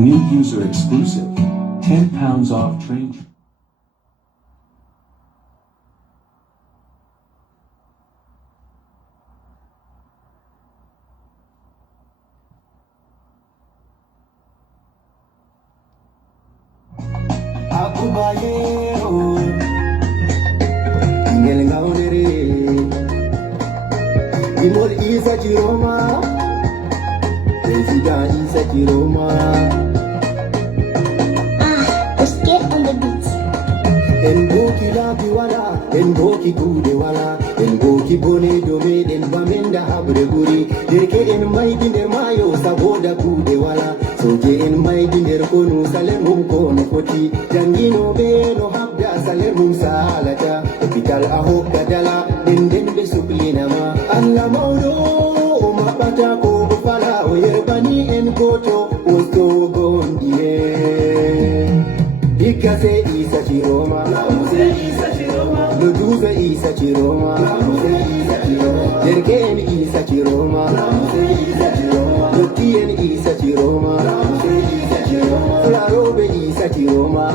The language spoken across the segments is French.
New user exclusive. £10 off train. Imol Isa Chiroma, President Isa Chiroma. Let's get on the beat. Engoki lapi wala, engoki kude wala, engoki bone dome den bamenda habre guri. Derke en maidi nder mayo saboda kude wala. Soje en maidi nder konu salemum kono foti. Jangino be no habda salemum salata. Hospital aho kadala, den be suklina ma. Allah maudo mabata ko fala o yerbani en koto osto gondie. Ikase Isa Chiroma, Luduze Isa Chiroma, Yerken Isa Chiroma, Lutien Isa Chiroma, Flarobe Isa Chiroma.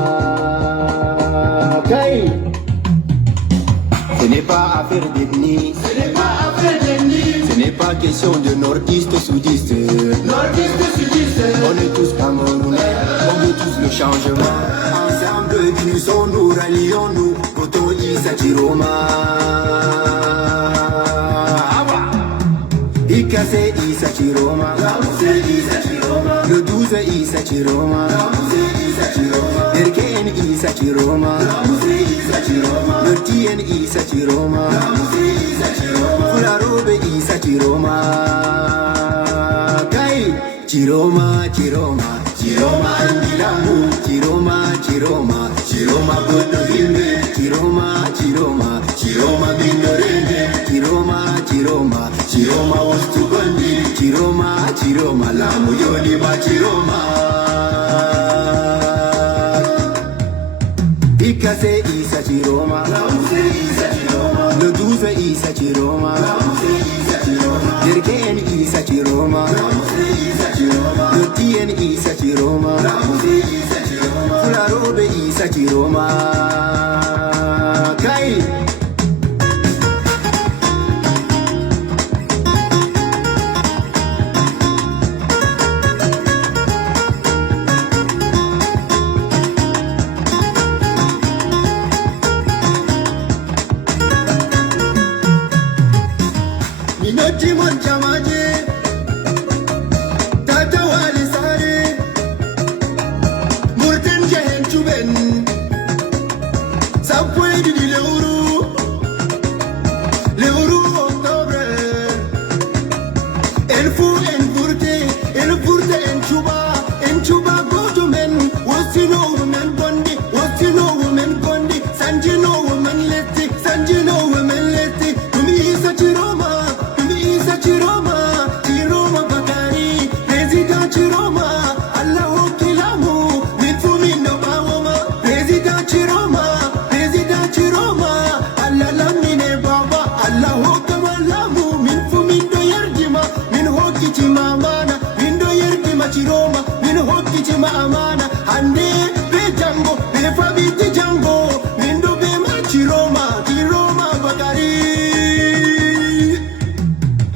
Kai, ce n'est pas affaire d'ethnie, ce n'est pas question de nordiste soudiste. On est tous camerounais, on veut tous le changement. Ensemble, unissons-nous, rallions-nous, Poto Isa Chiroma. Ikase Isa Chiroma, le 12 Isa Chiroma, Derken Isa Chiroma, le Tien Isa Chiroma, Fularobe Isa Chiroma. Kai Chiroma, Chiroma, Chiroma Andilamu, Chiroma, Chiroma, Chiroma Godovinde, Chiroma, Chiroma, Chiroma Bindorende, Chiroma, Chiroma, Chiroma Ostugondi, Chiroma, Chiroma, Lamu Yolima Chiroma. Ikase Isa Chiroma, le 12 Isa Chiroma, Derken Isa Chiroma, le Tien Isa Chiroma, Fularobe Isa Chiroma. Kai Minoti mon chamaje, Tata Wali Sare, Murten Jahen Chuben, Sapwe di Leuru Octobre, El Fu en Furte en Chuba go to men, what you know women Gondi, what you know women Gondi, Sanjino women Leti, Sanjino women Leti, to me is a Chiroma. Chiroma, Chiroma Bakari, President Chiroma, Allah Kilamu, Mitfumi no Bawama, President Chiroma, Allah Lamine Baba, Allah Kamalamu, Minfumi do Yerdima, Min Hokichima Amana, Min do Yerdima Chiroma, Min Hokichima Amana, Hande Bejango, Befabiti Jango, Min do Bema Chiroma, Chiroma Bakari.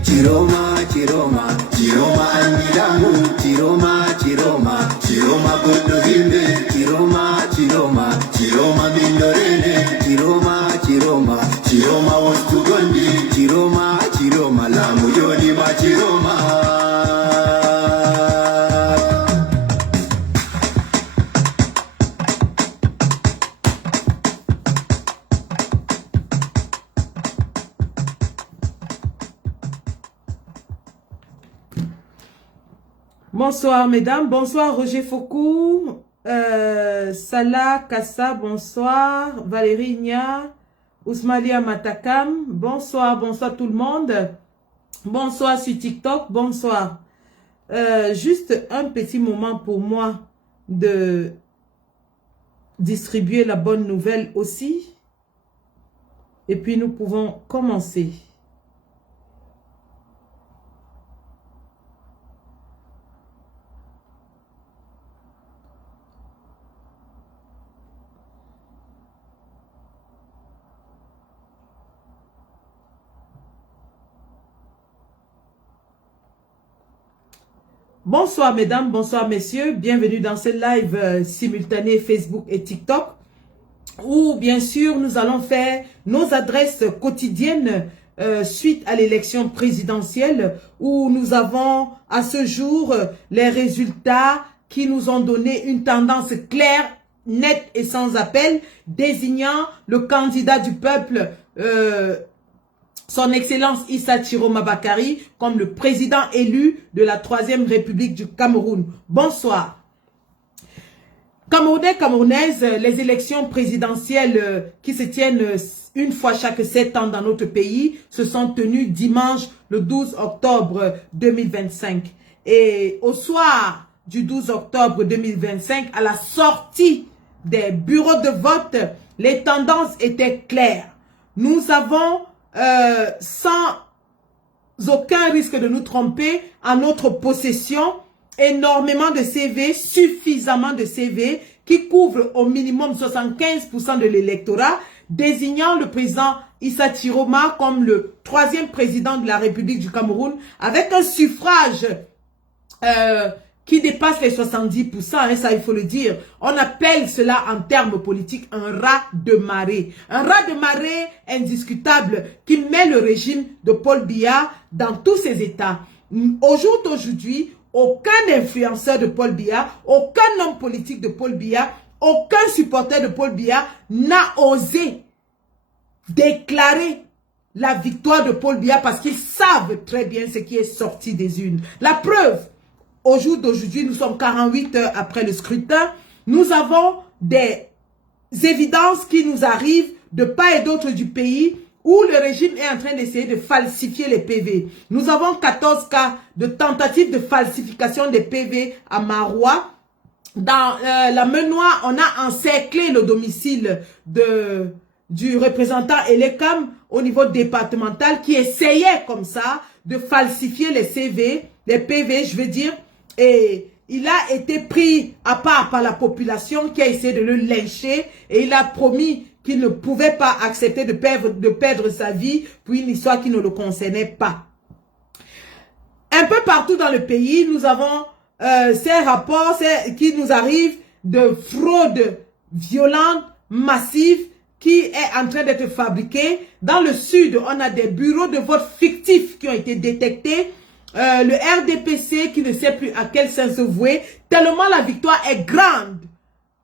Chiroma, Chiroma, Chiroma Andilamu, Chiroma, Chiroma, Chiroma Godovinde, Chiroma, Chiroma, Chiroma Bindorende, Chiroma, Chiroma, Chiroma Ostugondi, Chiroma, Chiroma, Lamu Yolima Chiroma. Bonsoir mesdames, bonsoir Roger Foucault, Salah Kassa, bonsoir, Valérie Nia, Ousmalia Matakam, bonsoir, bonsoir tout le monde, bonsoir sur TikTok, bonsoir. Juste un petit moment pour moi de distribuer la bonne nouvelle aussi, et puis nous pouvons commencer. Bonsoir mesdames, bonsoir messieurs, bienvenue dans ce live simultané Facebook et TikTok où bien sûr nous allons faire nos adresses quotidiennes suite à l'élection présidentielle où nous avons à ce jour les résultats qui nous ont donné une tendance claire, nette et sans appel désignant le candidat du peuple Son Excellence Issa Chiroma Bakari comme le président élu de la 3e République du Cameroun. Bonsoir. Camerounais, Camerounaises, les élections présidentielles qui se tiennent une fois chaque 7 ans dans notre pays se sont tenues dimanche le 12 octobre 2025. Et au soir du 12 octobre 2025, à la sortie des bureaux de vote, les tendances étaient claires. Nous avons sans aucun risque de nous tromper, en notre possession, énormément de CV, suffisamment de CV, qui couvrent au minimum 75% de l'électorat, désignant le président Issa Chiroma comme le 3e président de la République du Cameroun, avec un suffrage qui dépasse les 70%, hein, ça il faut le dire. On appelle cela en termes politiques un raz de marée. Un raz de marée indiscutable qui met le régime de Paul Biya dans tous ses états. Au jour d'aujourd'hui, aucun influenceur de Paul Biya, aucun homme politique de Paul Biya, aucun supporter de Paul Biya n'a osé déclarer la victoire de Paul Biya parce qu'ils savent très bien ce qui est sorti des urnes. La preuve, au jour d'aujourd'hui, nous sommes 48 heures après le scrutin. Nous avons des évidences qui nous arrivent de part et d'autre du pays où le régime est en train d'essayer de falsifier les PV. Nous avons 14 cas de tentatives de falsification des PV à Maroua. Dans la Menoie, on a encerclé le domicile du représentant Elekam au niveau départemental qui essayait comme ça de falsifier les CV, les PV, je veux dire. Et il a été pris à part par la population qui a essayé de le lyncher et il a promis qu'il ne pouvait pas accepter de perdre sa vie pour une histoire qui ne le concernait pas. Un peu partout dans le pays, nous avons ces rapports qui nous arrivent de fraude violente, massive, qui est en train d'être fabriquée. Dans le sud, on a des bureaux de vote fictifs qui ont été détectés. Le RDPC qui ne sait plus à quel sens se vouer, tellement la victoire est grande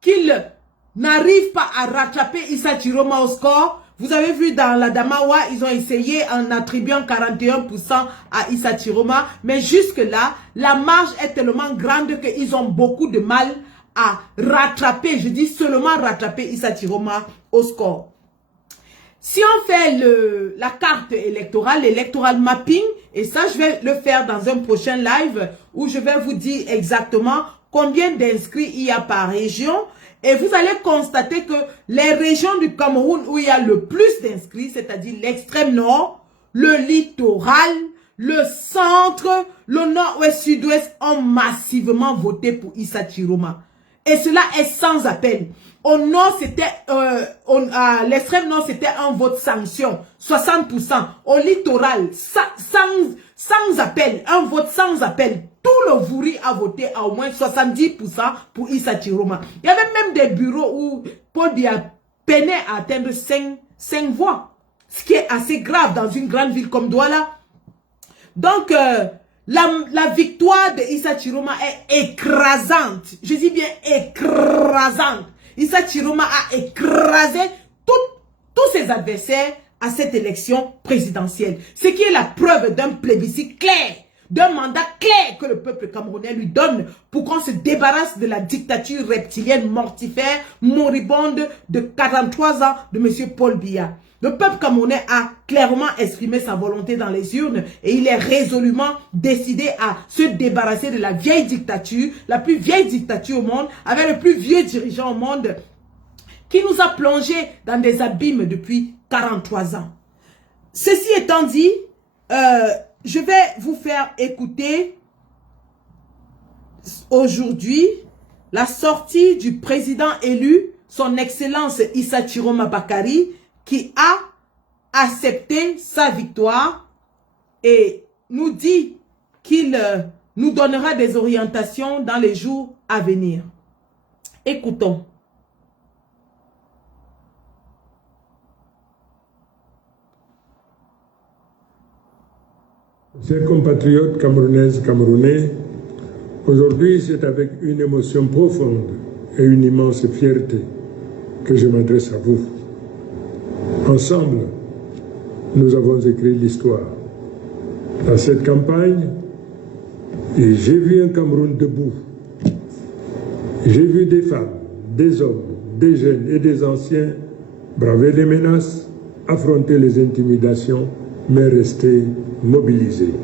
qu'il n'arrive pas à rattraper Issa Chiroma au score. Vous avez vu dans la Damawa, ils ont essayé en attribuant 41% à Issa Chiroma, mais jusque-là, la marge est tellement grande qu'ils ont beaucoup de mal à rattraper, je dis seulement rattraper Issa Chiroma au score. Si on fait la carte électorale, l'électoral mapping, et ça je vais le faire dans un prochain live où je vais vous dire exactement combien d'inscrits il y a par région. Et vous allez constater que les régions du Cameroun où il y a le plus d'inscrits, c'est-à-dire l'extrême nord, le littoral, le centre, le nord-ouest, sud-ouest ont massivement voté pour Issa Chiroma. Et cela est sans appel. Au nord, c'était, à l'extrême nord, c'était un vote sanction, 60%. Au littoral, sans appel, un vote sans appel. Tout le Vouri a voté à au moins 70% pour Issa Chiroma. Il y avait même des bureaux où Paul Biya peinait à atteindre 5 voix. Ce qui est assez grave dans une grande ville comme Douala. Donc, la victoire de Issa Chiroma est écrasante. Je dis bien écrasante. Issa Chiroma a écrasé tous ses adversaires à cette élection présidentielle. Ce qui est la preuve d'un plébiscite clair, d'un mandat clair que le peuple camerounais lui donne pour qu'on se débarrasse de la dictature reptilienne mortifère, moribonde de 43 ans de M. Paul Biya. Le peuple camerounais a clairement exprimé sa volonté dans les urnes et il est résolument décidé à se débarrasser de la vieille dictature, la plus vieille dictature au monde, avec le plus vieux dirigeant au monde qui nous a plongés dans des abîmes depuis 43 ans. Ceci étant dit, je vais vous faire écouter aujourd'hui la sortie du président élu, son Excellence Issa Chiroma Bakari, qui a accepté sa victoire et nous dit qu'il nous donnera des orientations dans les jours à venir. Écoutons. Chers compatriotes camerounaises, camerounais, aujourd'hui c'est avec une émotion profonde et une immense fierté que je m'adresse à vous. Ensemble, nous avons écrit l'histoire. Dans cette campagne, j'ai vu un Cameroun debout. J'ai vu des femmes, des hommes, des jeunes et des anciens braver les menaces, affronter les intimidations, mais rester mobilisés.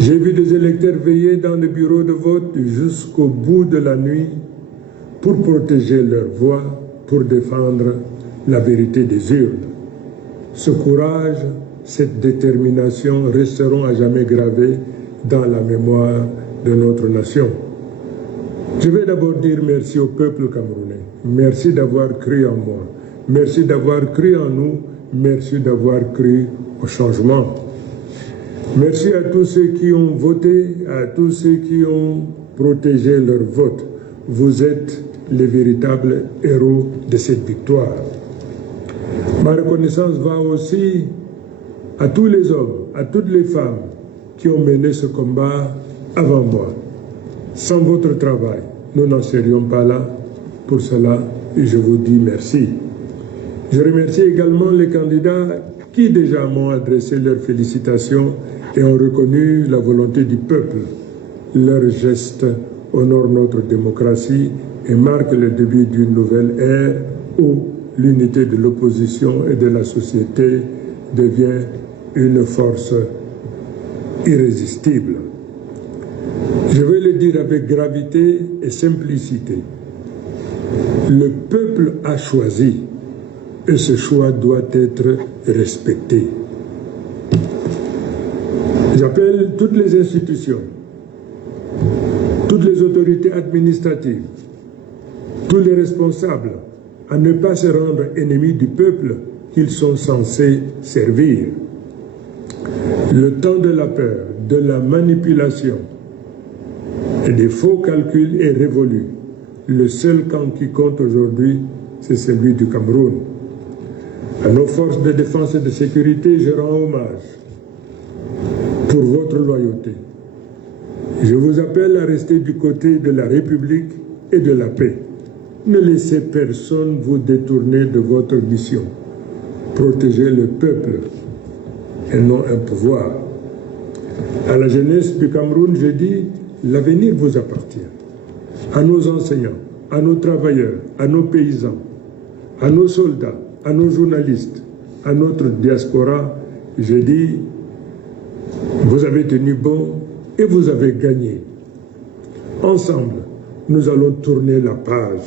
J'ai vu des électeurs veiller dans le bureau de vote jusqu'au bout de la nuit pour protéger leur voix, pour défendre la vérité des urnes. Ce courage, cette détermination resteront à jamais gravés dans la mémoire de notre nation. Je vais d'abord dire merci au peuple camerounais. Merci d'avoir cru en moi. Merci d'avoir cru en nous. Merci d'avoir cru au changement. Merci à tous ceux qui ont voté, à tous ceux qui ont protégé leur vote. Vous êtes les véritables héros de cette victoire. Ma reconnaissance va aussi à tous les hommes, à toutes les femmes qui ont mené ce combat avant moi. Sans votre travail, nous n'en serions pas là. Pour cela, je vous dis merci. Je remercie également les candidats qui déjà m'ont adressé leurs félicitations et ont reconnu la volonté du peuple. Leurs gestes honorent notre démocratie et marquent le début d'une nouvelle ère où l'unité de l'opposition et de la société devient une force irrésistible. Je vais le dire avec gravité et simplicité. Le peuple a choisi et ce choix doit être respecté. J'appelle toutes les institutions, toutes les autorités administratives, tous les responsables à ne pas se rendre ennemis du peuple qu'ils sont censés servir. Le temps de la peur, de la manipulation et des faux calculs est révolu. Le seul camp qui compte aujourd'hui, c'est celui du Cameroun. À nos forces de défense et de sécurité, je rends hommage pour votre loyauté. Je vous appelle à rester du côté de la République et de la paix. Ne laissez personne vous détourner de votre mission. Protégez le peuple et non un pouvoir. À la jeunesse du Cameroun, je dis, l'avenir vous appartient. À nos enseignants, à nos travailleurs, à nos paysans, à nos soldats, à nos journalistes, à notre diaspora, je dis, vous avez tenu bon et vous avez gagné. Ensemble, nous allons tourner la page.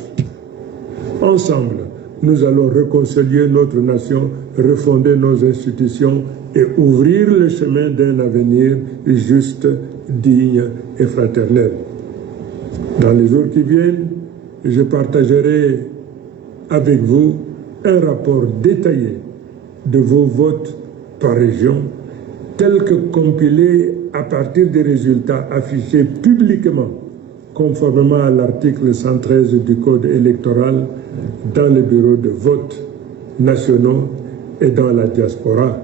Ensemble, nous allons réconcilier notre nation, refonder nos institutions et ouvrir le chemin d'un avenir juste, digne et fraternel. Dans les jours qui viennent, je partagerai avec vous un rapport détaillé de vos votes par région, tel que compilé à partir des résultats affichés publiquement, conformément à l'article 113 du Code électoral, dans les bureaux de vote nationaux et dans la diaspora.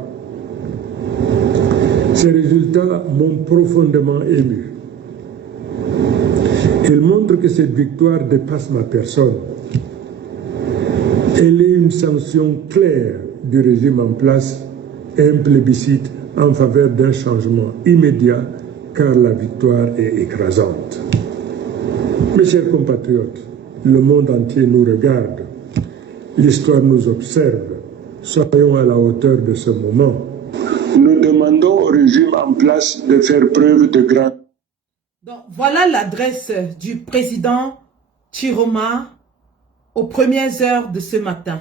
Ces résultats m'ont profondément ému. Ils montrent que cette victoire dépasse ma personne. Elle est une sanction claire du régime en place et un plébiscite en faveur d'un changement immédiat, car la victoire est écrasante. Mes chers compatriotes, le monde entier nous regarde. L'histoire nous observe. Soyons à la hauteur de ce moment. Nous demandons au régime en place de faire preuve de grande... Donc, voilà l'adresse du président Chiroma aux premières heures de ce matin.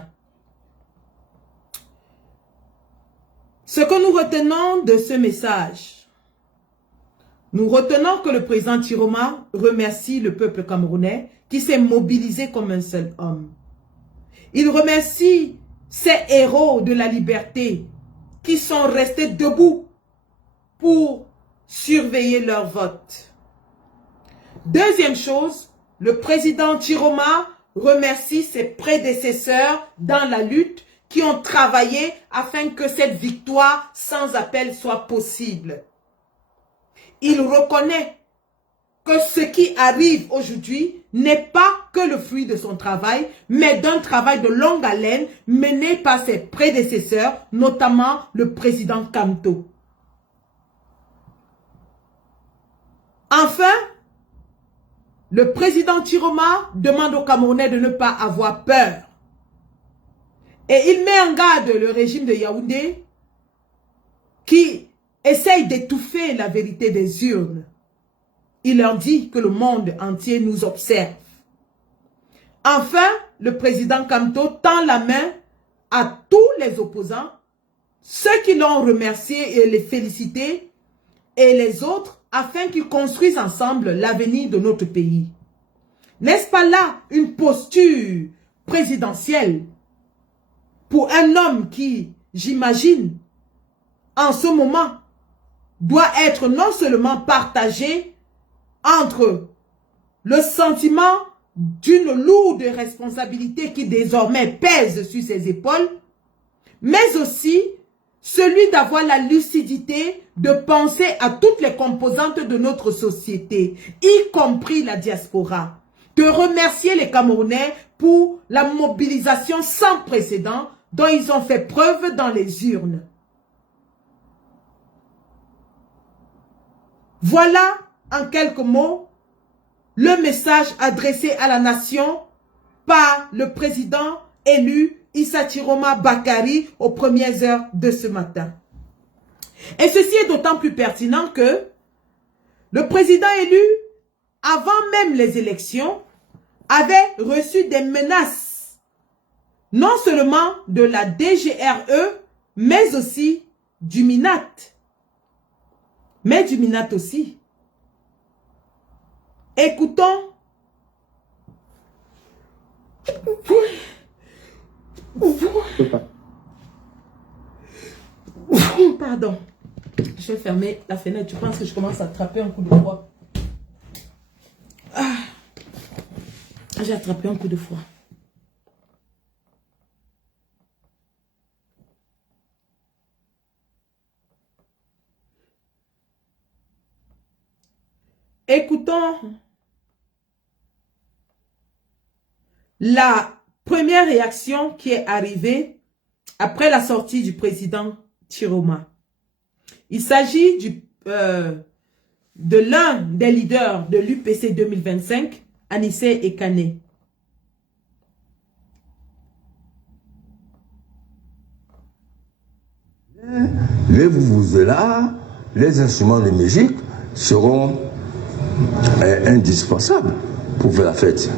Ce que nous retenons de ce message, nous retenons que le président Chiroma remercie le peuple camerounais qui s'est mobilisé comme un seul homme. Il remercie ces héros de la liberté qui sont restés debout pour surveiller leur vote. Deuxième chose, le président Chiroma remercie ses prédécesseurs dans la lutte qui ont travaillé afin que cette victoire sans appel soit possible. Il reconnaît que ce qui arrive aujourd'hui n'est pas que le fruit de son travail, mais d'un travail de longue haleine mené par ses prédécesseurs, notamment le président Kamto. Enfin, le président Chiroma demande aux Camerounais de ne pas avoir peur. Et il met en garde le régime de Yaoundé qui essaye d'étouffer la vérité des urnes. Il leur dit que le monde entier nous observe. Enfin, le président Kamto tend la main à tous les opposants, ceux qui l'ont remercié et les félicité, et les autres, afin qu'ils construisent ensemble l'avenir de notre pays. N'est-ce pas là une posture présidentielle pour un homme qui, j'imagine, en ce moment, doit être non seulement partagé entre le sentiment d'une lourde responsabilité qui désormais pèse sur ses épaules, mais aussi celui d'avoir la lucidité de penser à toutes les composantes de notre société, y compris la diaspora, de remercier les Camerounais pour la mobilisation sans précédent dont ils ont fait preuve dans les urnes. Voilà, en quelques mots, le message adressé à la nation par le président élu Issa Chiroma Bakary aux premières heures de ce matin. Et ceci est d'autant plus pertinent que le président élu, avant même les élections, avait reçu des menaces, non seulement de la DGRE, mais aussi du MINAT. Mais du MINAT aussi. Écoutons. Pardon. Je vais fermer la fenêtre. Je pense que je commence à attraper un coup de froid. Ah. J'ai attrapé un coup de froid. Écoutons la première réaction qui est arrivée après la sortie du président Chiroma. Il s'agit de l'un des leaders de l'UPC 2025, Anissé Ekane. Les vuvuzelas, les instruments de musique seront indispensables pour faire la fête.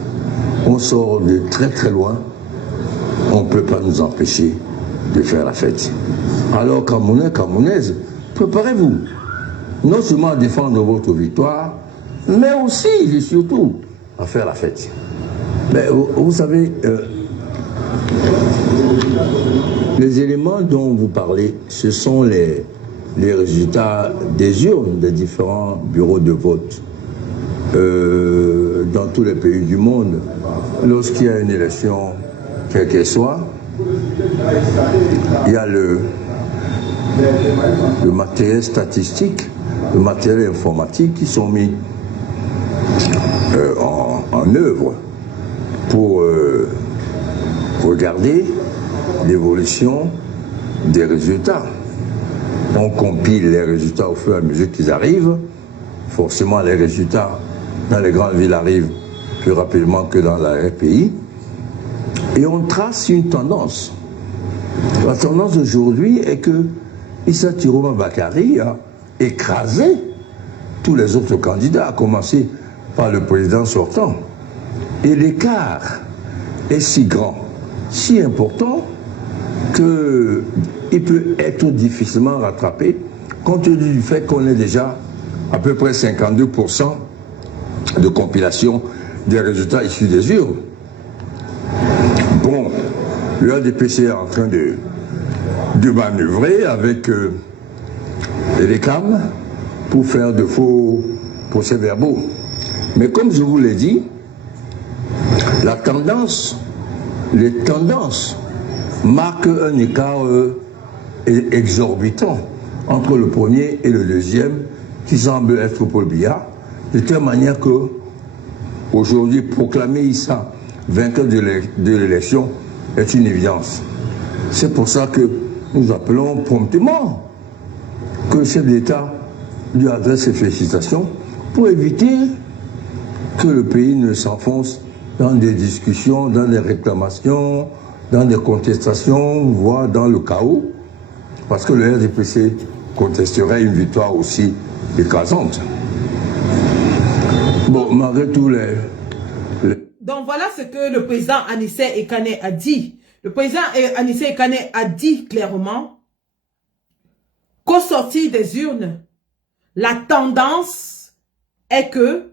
On sort de très très loin, on ne peut pas nous empêcher de faire la fête. Alors Camerounais, Camerounaises, préparez-vous non seulement à défendre votre victoire, mais aussi et surtout à faire la fête. Mais vous savez, les éléments dont vous parlez, ce sont les résultats des urnes des différents bureaux de vote dans tous les pays du monde. Lorsqu'il y a une élection, quelle qu'elle soit, il y a le matériel statistique, le matériel informatique qui sont mis en œuvre pour regarder l'évolution des résultats. On compile les résultats au fur et à mesure qu'ils arrivent. Forcément, les résultats dans les grandes villes arrivent plus rapidement que dans les pays. Et on trace une tendance. La tendance aujourd'hui est que Issa Chiroma Bakary a écrasé tous les autres candidats, à commencer par le président sortant. Et l'écart est si grand, si important, qu'il peut être difficilement rattrapé, compte tenu du fait qu'on est déjà à peu près 52% de compilation des résultats issus des urnes. Bon, le RDPC est en train de manœuvrer avec les CAM pour faire de faux procès-verbaux. Mais comme je vous l'ai dit, les tendances marquent un écart exorbitant entre le premier et le deuxième, qui semble être Paul Biya, de telle manière que aujourd'hui proclamer Issa vainqueur de l'élection est une évidence. C'est pour ça que nous appelons promptement que le chef d'État lui adresse ses félicitations pour éviter que le pays ne s'enfonce dans des discussions, dans des réclamations, dans des contestations, voire dans le chaos, parce que le RDPC contesterait une victoire aussi écrasante. Bon, malgré tous les... Donc voilà ce que le président Anissé Ekane a dit. Le président Anissé Ekane a dit clairement qu'au sortir des urnes, la tendance est que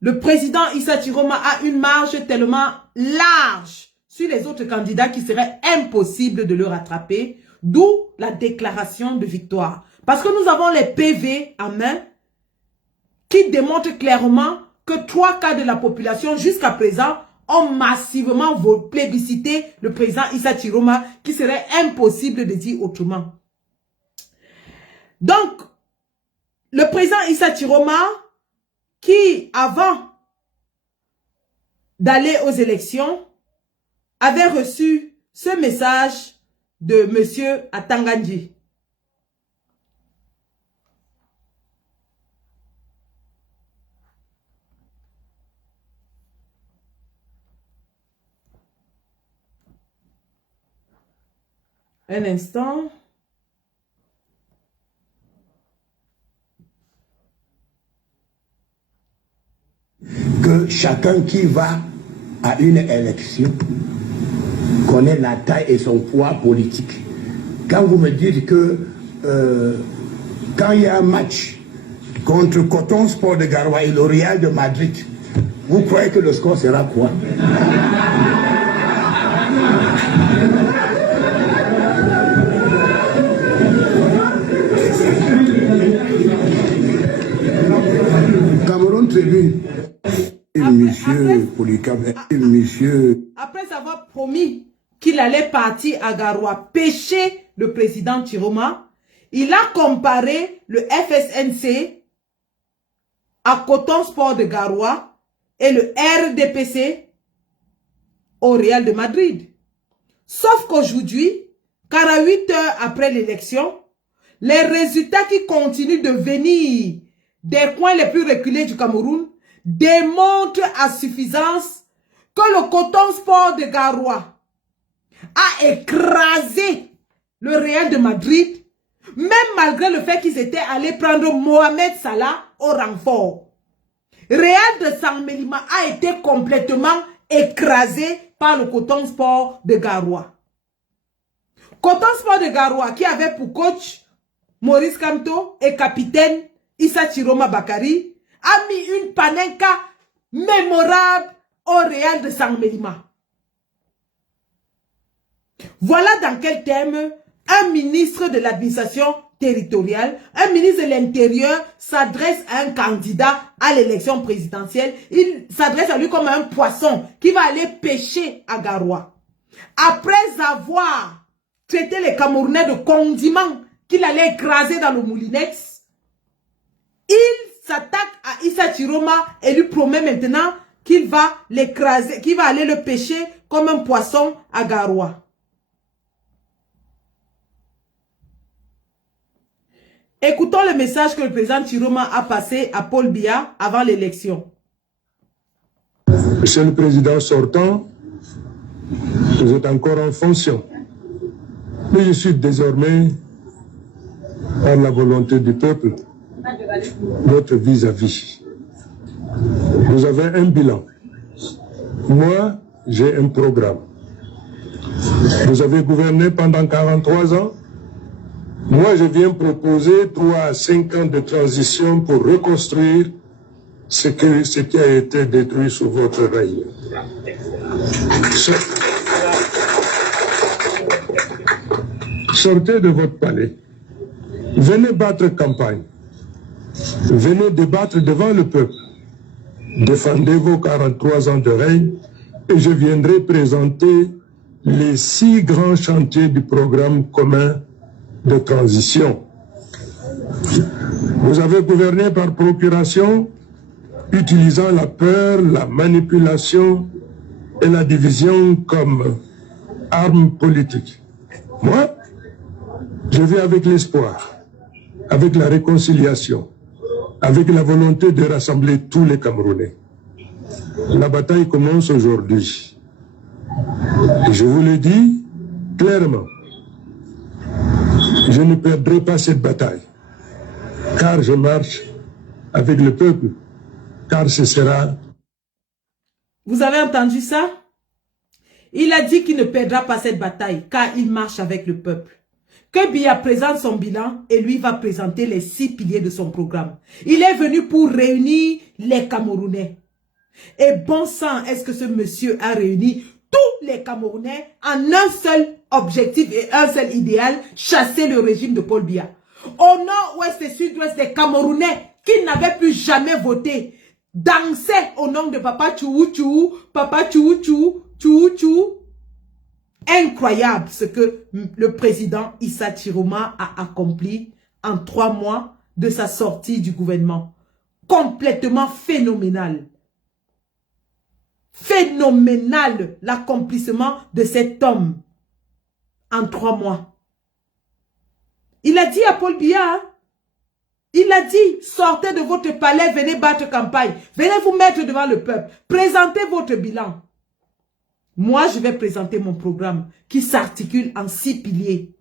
le président Issa Chiroma a une marge tellement large sur les autres candidats qu'il serait impossible de le rattraper, d'où la déclaration de victoire. Parce que nous avons les PV en main qui démontrent clairement que 3 quarts de la population jusqu'à présent ont massivement plébiscité le président Issa Chiroma, qui serait impossible de dire autrement. Donc, le président Issa Chiroma, qui avant d'aller aux élections, avait reçu ce message de M. Atangandji. Un instant. Que chacun qui va à une élection connaît la taille et son poids politique. Quand vous me dites que quand il y a un match contre Coton Sport de Garoua et le Real de Madrid, vous croyez que le score sera quoi? Cameroun Tribune. Après avoir promis qu'il allait partir à Garoua pêcher le président Chiroma, il a comparé le FSNC à Coton Sport de Garoua et le RDPC au Real de Madrid. Sauf qu'aujourd'hui, 48 heures après l'élection, les résultats qui continuent de venir des coins les plus reculés du Cameroun démontrent à suffisance que le Coton Sport de Garoua a écrasé le Real de Madrid, même malgré le fait qu'ils étaient allés prendre Mohamed Salah au renfort. Real de Saint-Mélima a été complètement écrasé par le Coton Sport de Garoua. Coton Sport de Garoua, qui avait pour coach Maurice Kamto et capitaine Issa Chiroma Bakari, a mis une panenka mémorable au Real de Saint-Mélima. Voilà dans quel thème un ministre de l'administration territoriale, un ministre de l'Intérieur s'adresse à un candidat à l'élection présidentielle. Il s'adresse à lui comme un poisson qui va aller pêcher à Garoua. Après avoir traité les Camerounais de condiments qu'il allait écraser dans le moulinex, il s'attaque à Issa Chiroma et lui promet maintenant qu'il va l'écraser, qu'il va aller le pêcher comme un poisson à Garoua. Écoutons le message que le président Chiroma a passé à Paul Biya avant l'élection. Monsieur le Président sortant, vous êtes encore en fonction. Mais je suis désormais, par la volonté du peuple, votre vis-à-vis. Vous avez un bilan. Moi, j'ai un programme. Vous avez gouverné pendant 43 ans. Moi, je viens proposer 3 à 5 ans de transition pour reconstruire ce qui a été détruit sous votre règne. Sortez de votre palais. Venez battre campagne. Venez débattre devant le peuple. Défendez vos 43 ans de règne et je viendrai présenter les 6 grands chantiers du programme commun de transition. Vous avez gouverné par procuration, utilisant la peur, la manipulation et la division comme arme politique. Moi, je vais avec l'espoir, avec la réconciliation, avec la volonté de rassembler tous les Camerounais. La bataille commence aujourd'hui. Et je vous le dis clairement, je ne perdrai pas cette bataille, car je marche avec le peuple, car ce sera... Vous avez entendu ça? Il a dit qu'il ne perdra pas cette bataille, car il marche avec le peuple. Que Biya présente son bilan et lui va présenter les 6 piliers de son programme. Il est venu pour réunir les Camerounais. Et bon sang, est-ce que ce monsieur a réuni tous les Camerounais en un seul objectif et un seul idéal, chasser le régime de Paul Biya. Au nord, ouest et sud-ouest des Camerounais qui n'avaient plus jamais voté, dansaient au nom de Papa Tchou Tchou, Papa Tchou Tchou, Tchou Tchou. Incroyable ce que le président Issa Chiroma a accompli en 3 mois de sa sortie du gouvernement. Complètement phénoménal. Phénoménal l'accomplissement de cet homme en 3 mois. Il a dit à Paul Biya, il a dit, sortez de votre palais, venez battre campagne, venez vous mettre devant le peuple, présentez votre bilan. Moi, je vais présenter mon programme qui s'articule en 6 piliers.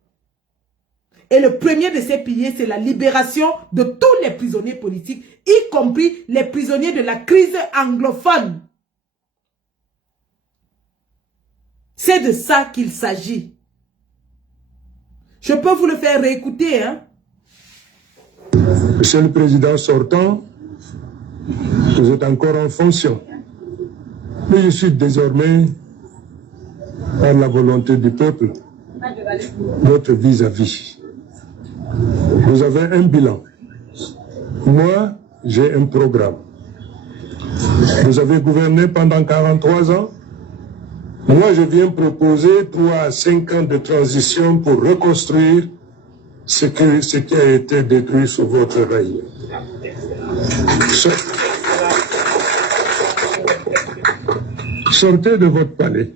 Et le premier de ces piliers, c'est la libération de tous les prisonniers politiques, y compris les prisonniers de la crise anglophone. C'est de ça qu'il s'agit. Je peux vous le faire réécouter, hein? Monsieur le Président sortant, vous êtes encore en fonction. Mais je suis désormais, par la volonté du peuple, votre vis-à-vis. Vous avez un bilan. Moi, j'ai un programme. Vous avez gouverné pendant 43 ans. Moi, je viens proposer 3 à 5 ans de transition pour reconstruire ce qui a été détruit sous votre règne. Sortez de votre palais.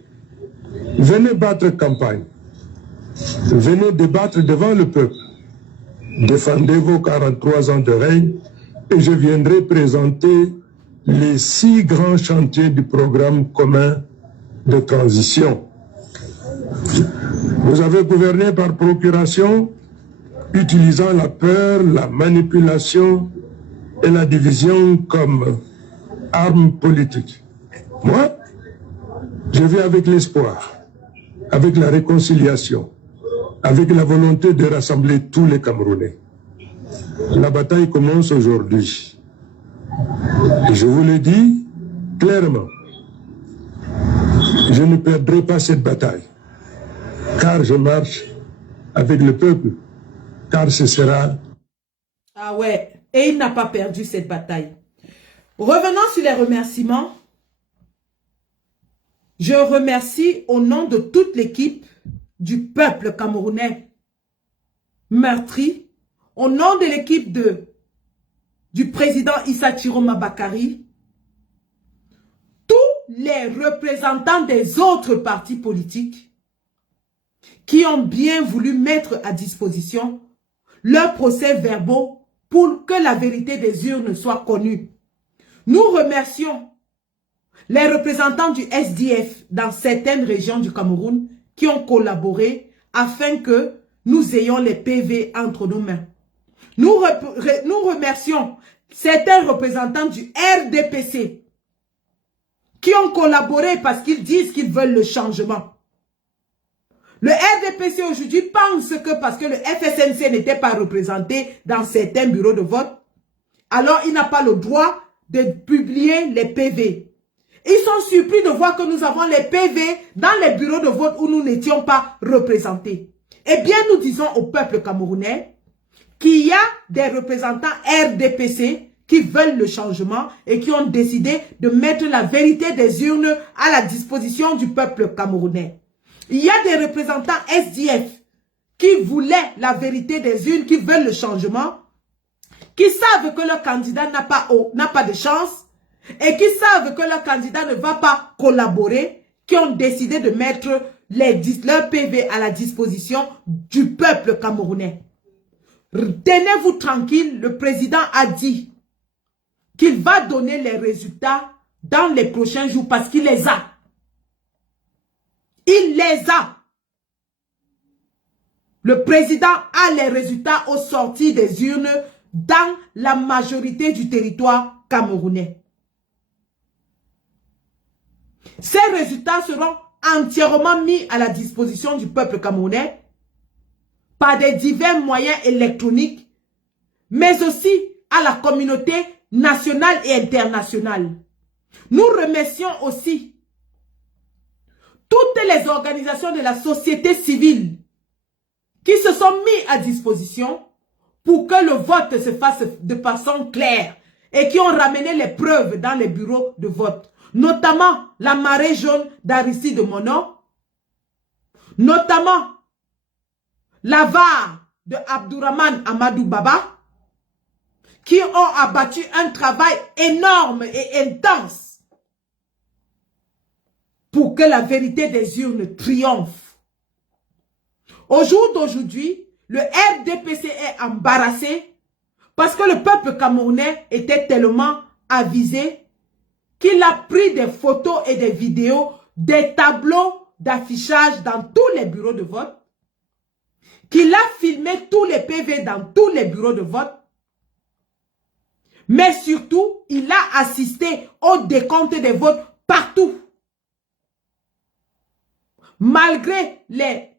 Venez battre campagne. Venez débattre devant le peuple. Défendez vos 43 ans de règne et je viendrai présenter les 6 grands chantiers du programme commun de transition. Vous avez gouverné par procuration, utilisant la peur, la manipulation et la division comme arme politique. Moi, je vais avec l'espoir, avec la réconciliation, avec la volonté de rassembler tous les Camerounais. La bataille commence aujourd'hui. Et je vous le dis clairement, je ne perdrai pas cette bataille, car je marche avec le peuple, car ce sera... Ah ouais, et il n'a pas perdu cette bataille. Revenons sur les remerciements. Je remercie au nom de toute l'équipe du peuple camerounais meurtri, au nom de l'équipe du président Issa Chiroma Bakari, tous les représentants des autres partis politiques qui ont bien voulu mettre à disposition leurs procès-verbaux pour que la vérité des urnes soit connue. Nous remercions les représentants du SDF dans certaines régions du Cameroun qui ont collaboré afin que nous ayons les PV entre nos mains. Nous remercions certains représentants du RDPC qui ont collaboré parce qu'ils disent qu'ils veulent le changement. Le RDPC aujourd'hui pense que parce que le FSNC n'était pas représenté dans certains bureaux de vote, alors il n'a pas le droit de publier les PV. Ils sont surpris de voir que nous avons les PV dans les bureaux de vote où nous n'étions pas représentés. Eh bien, nous disons au peuple camerounais qu'il y a des représentants RDPC qui veulent le changement et qui ont décidé de mettre la vérité des urnes à la disposition du peuple camerounais. Il y a des représentants SDF qui voulaient la vérité des urnes, qui veulent le changement, qui savent que leur candidat n'a pas de chance et qui savent que leur candidat ne va pas collaborer, qui ont décidé de mettre leur PV à la disposition du peuple camerounais. Tenez-vous tranquille, le président a dit qu'il va donner les résultats dans les prochains jours parce qu'il les a. Il les a. Le président a les résultats au sortir des urnes dans la majorité du territoire camerounais. Ces résultats seront entièrement mis à la disposition du peuple camerounais par des divers moyens électroniques, mais aussi à la communauté nationale et internationale. Nous remercions aussi toutes les organisations de la société civile qui se sont mis à disposition pour que le vote se fasse de façon claire et qui ont ramené les preuves dans les bureaux de vote, notamment la marée jaune d'Aristide Mono, notamment la VAR de Abdourahmane Amadou Baba, qui ont abattu un travail énorme et intense pour que la vérité des urnes triomphe. Au jour d'aujourd'hui, le RDPC est embarrassé parce que le peuple camerounais était tellement avisé qu'il a pris des photos et des vidéos, des tableaux d'affichage dans tous les bureaux de vote, qu'il a filmé tous les PV dans tous les bureaux de vote, mais surtout, il a assisté au décompte des votes partout. Malgré les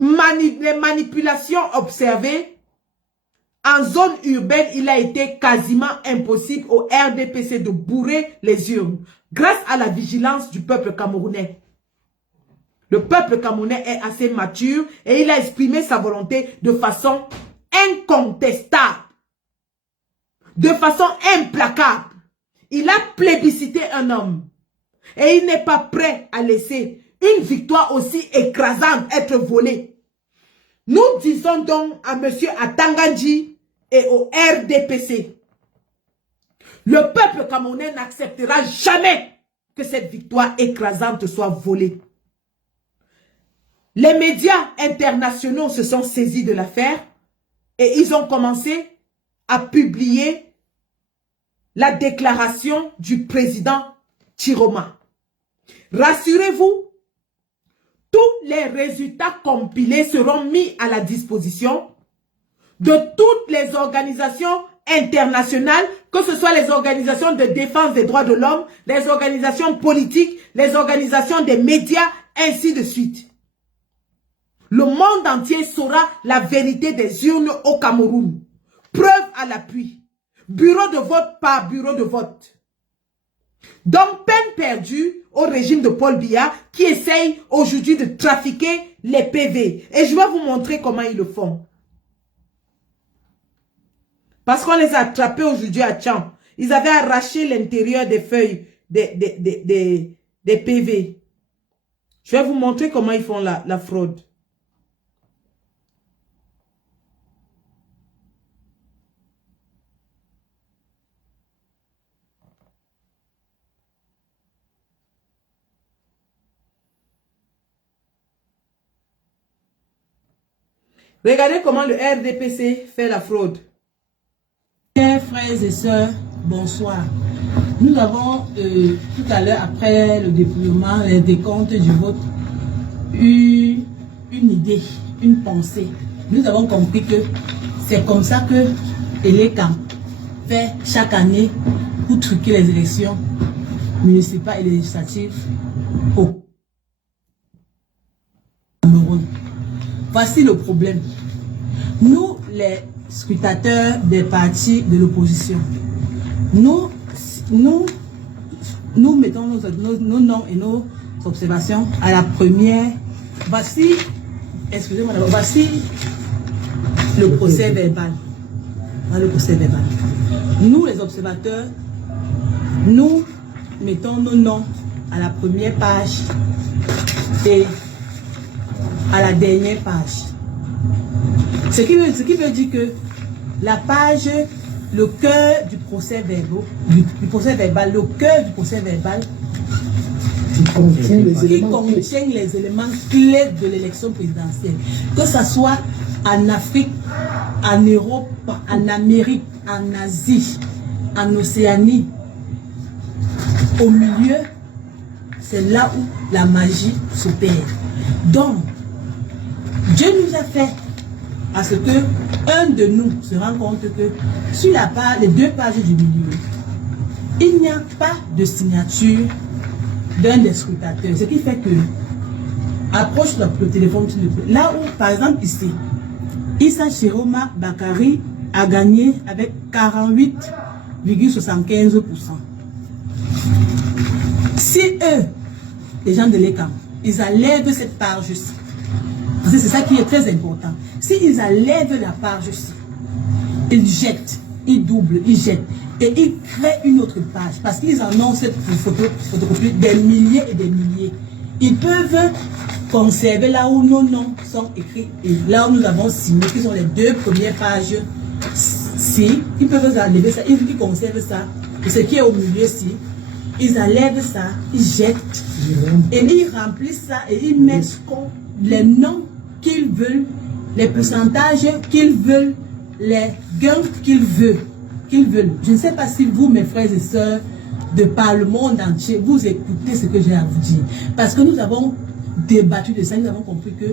manipulations observées, en zone urbaine, il a été quasiment impossible au RDPC de bourrer les urnes, grâce à la vigilance du peuple camerounais. Le peuple camerounais est assez mature et il a exprimé sa volonté de façon incontestable, de façon implacable. Il a plébiscité un homme et il n'est pas prêt à laisser une victoire aussi écrasante être volée. Nous disons donc à M. Atangandji et au RDPC, le peuple camerounais n'acceptera jamais que cette victoire écrasante soit volée. Les médias internationaux se sont saisis de l'affaire et ils ont commencé à publier la déclaration du président Chiroma. Rassurez-vous, tous les résultats compilés seront mis à la disposition de toutes les organisations internationales, que ce soit les organisations de défense des droits de l'homme, les organisations politiques, les organisations des médias, ainsi de suite. Le monde entier saura la vérité des urnes au Cameroun. Preuve à l'appui. Bureau de vote par bureau de vote. Donc, peine perdue au régime de Paul Biya qui essaye aujourd'hui de trafiquer les PV. Et je vais vous montrer comment ils le font. Parce qu'on les a attrapés aujourd'hui à Tcham. Ils avaient arraché l'intérieur des feuilles des PV. Je vais vous montrer comment ils font la fraude. Regardez comment le RDPC fait la fraude. Chers frères et sœurs, bonsoir. Nous avons tout à l'heure, après le dépouillement, les décomptes du vote, eu une idée, une pensée. Nous avons compris que c'est comme ça que Eleka fait chaque année pour truquer les élections municipales et législatives au Cameroun. Voici le problème. Nous, les scrutateurs des partis de l'opposition, nous mettons nos noms et nos observations à la première. Voici, excusez-moi, voici le procès verbal. Voilà le procès verbal. Nous, les observateurs, nous mettons nos noms à la première page et à la dernière page. Ce qui veut dire que la page, le cœur du procès verbal, le cœur du procès verbal, qui contient les éléments clés de l'élection présidentielle. Que ce soit en Afrique, en Europe, en Amérique, en Asie, en Océanie, au milieu, c'est là où la magie s'opère. Donc, Dieu nous a fait à ce que un de nous se rende compte que sur la page, les deux pages du milieu, il n'y a pas de signature d'un des scrutateurs. Ce qui fait que, approche le téléphone, là où, par exemple, ici, Issa Chiroma Bakari a gagné avec 48,75%. Si eux, les gens de l'ECAM, ils enlèvent cette page-ci, parce que c'est ça qui est très important. S'ils enlèvent la page-ci, ils jettent, ils doublent, ils jettent, et ils créent une autre page, parce qu'ils en ont cette photocopie des milliers et des milliers. Ils peuvent conserver là où nos noms sont écrits, et là où nous avons signé, qui sont les deux premières pages. Si, ils peuvent enlever ça, ils conservent ça, et ce qui est au milieu ci, ils enlèvent ça, ils jettent, et ils remplissent ça, et ils mettent les noms qu'ils veulent, les pourcentages qu'ils veulent, les gains qu'ils veulent. Je ne sais pas si vous, mes frères et sœurs, de par le monde entier, vous écoutez ce que j'ai à vous dire. Parce que nous avons débattu de ça, nous avons compris que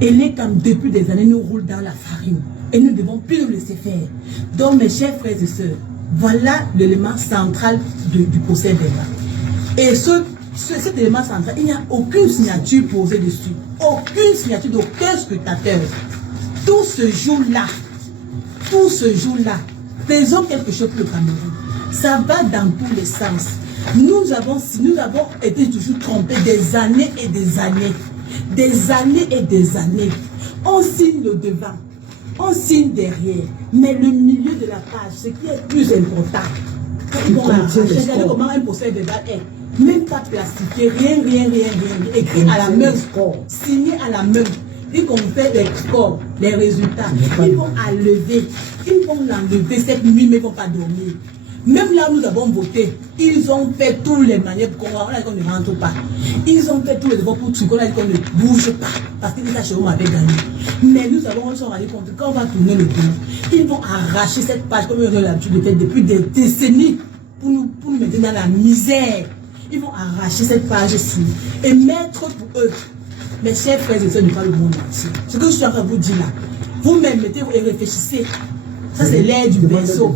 l'ECAM, depuis des années, nous roule dans la farine. Et nous ne devons plus nous laisser faire. Donc, mes chers frères et sœurs, voilà l'élément central du procès verbal. Et cet élément central, il n'y a aucune signature posée dessus. Aucune signature d'aucun scrutateur. Tout ce jour-là, faisons quelque chose pour le Cameroun. Ça va dans tous les sens. Nous avons été toujours trompés des années et des années. Des années et des années. On signe le devant. On signe derrière. Mais le milieu de la page, ce qui est plus important. Regardez comment un procès verbal est. Même pas plastifié, rien. Écrit à la main, signé à la main. Ils ont fait les scores, les résultats. Ils vont enlever. Ils vont l'enlever cette nuit, mais ils ne vont pas dormir. Même là où nous avons voté, ils ont fait tous les manières pour qu'on ne rentre pas. Ils ont fait tous les efforts pour qu'on ne bouge pas. Parce que les Chéom avaient gagné. Mais nous avons rendu compte que quand on va tourner le dos, ils vont arracher cette page comme ils ont l'habitude de faire depuis des décennies pour nous mettre dans la misère. Ils vont arracher cette page-ci et mettre pour eux. Mes chers frères et sœurs, nous parlons le monde entier. Ce que je suis en train de vous dire là, vous-même mettez-vous et réfléchissez. Ça, c'est l'air du berceau.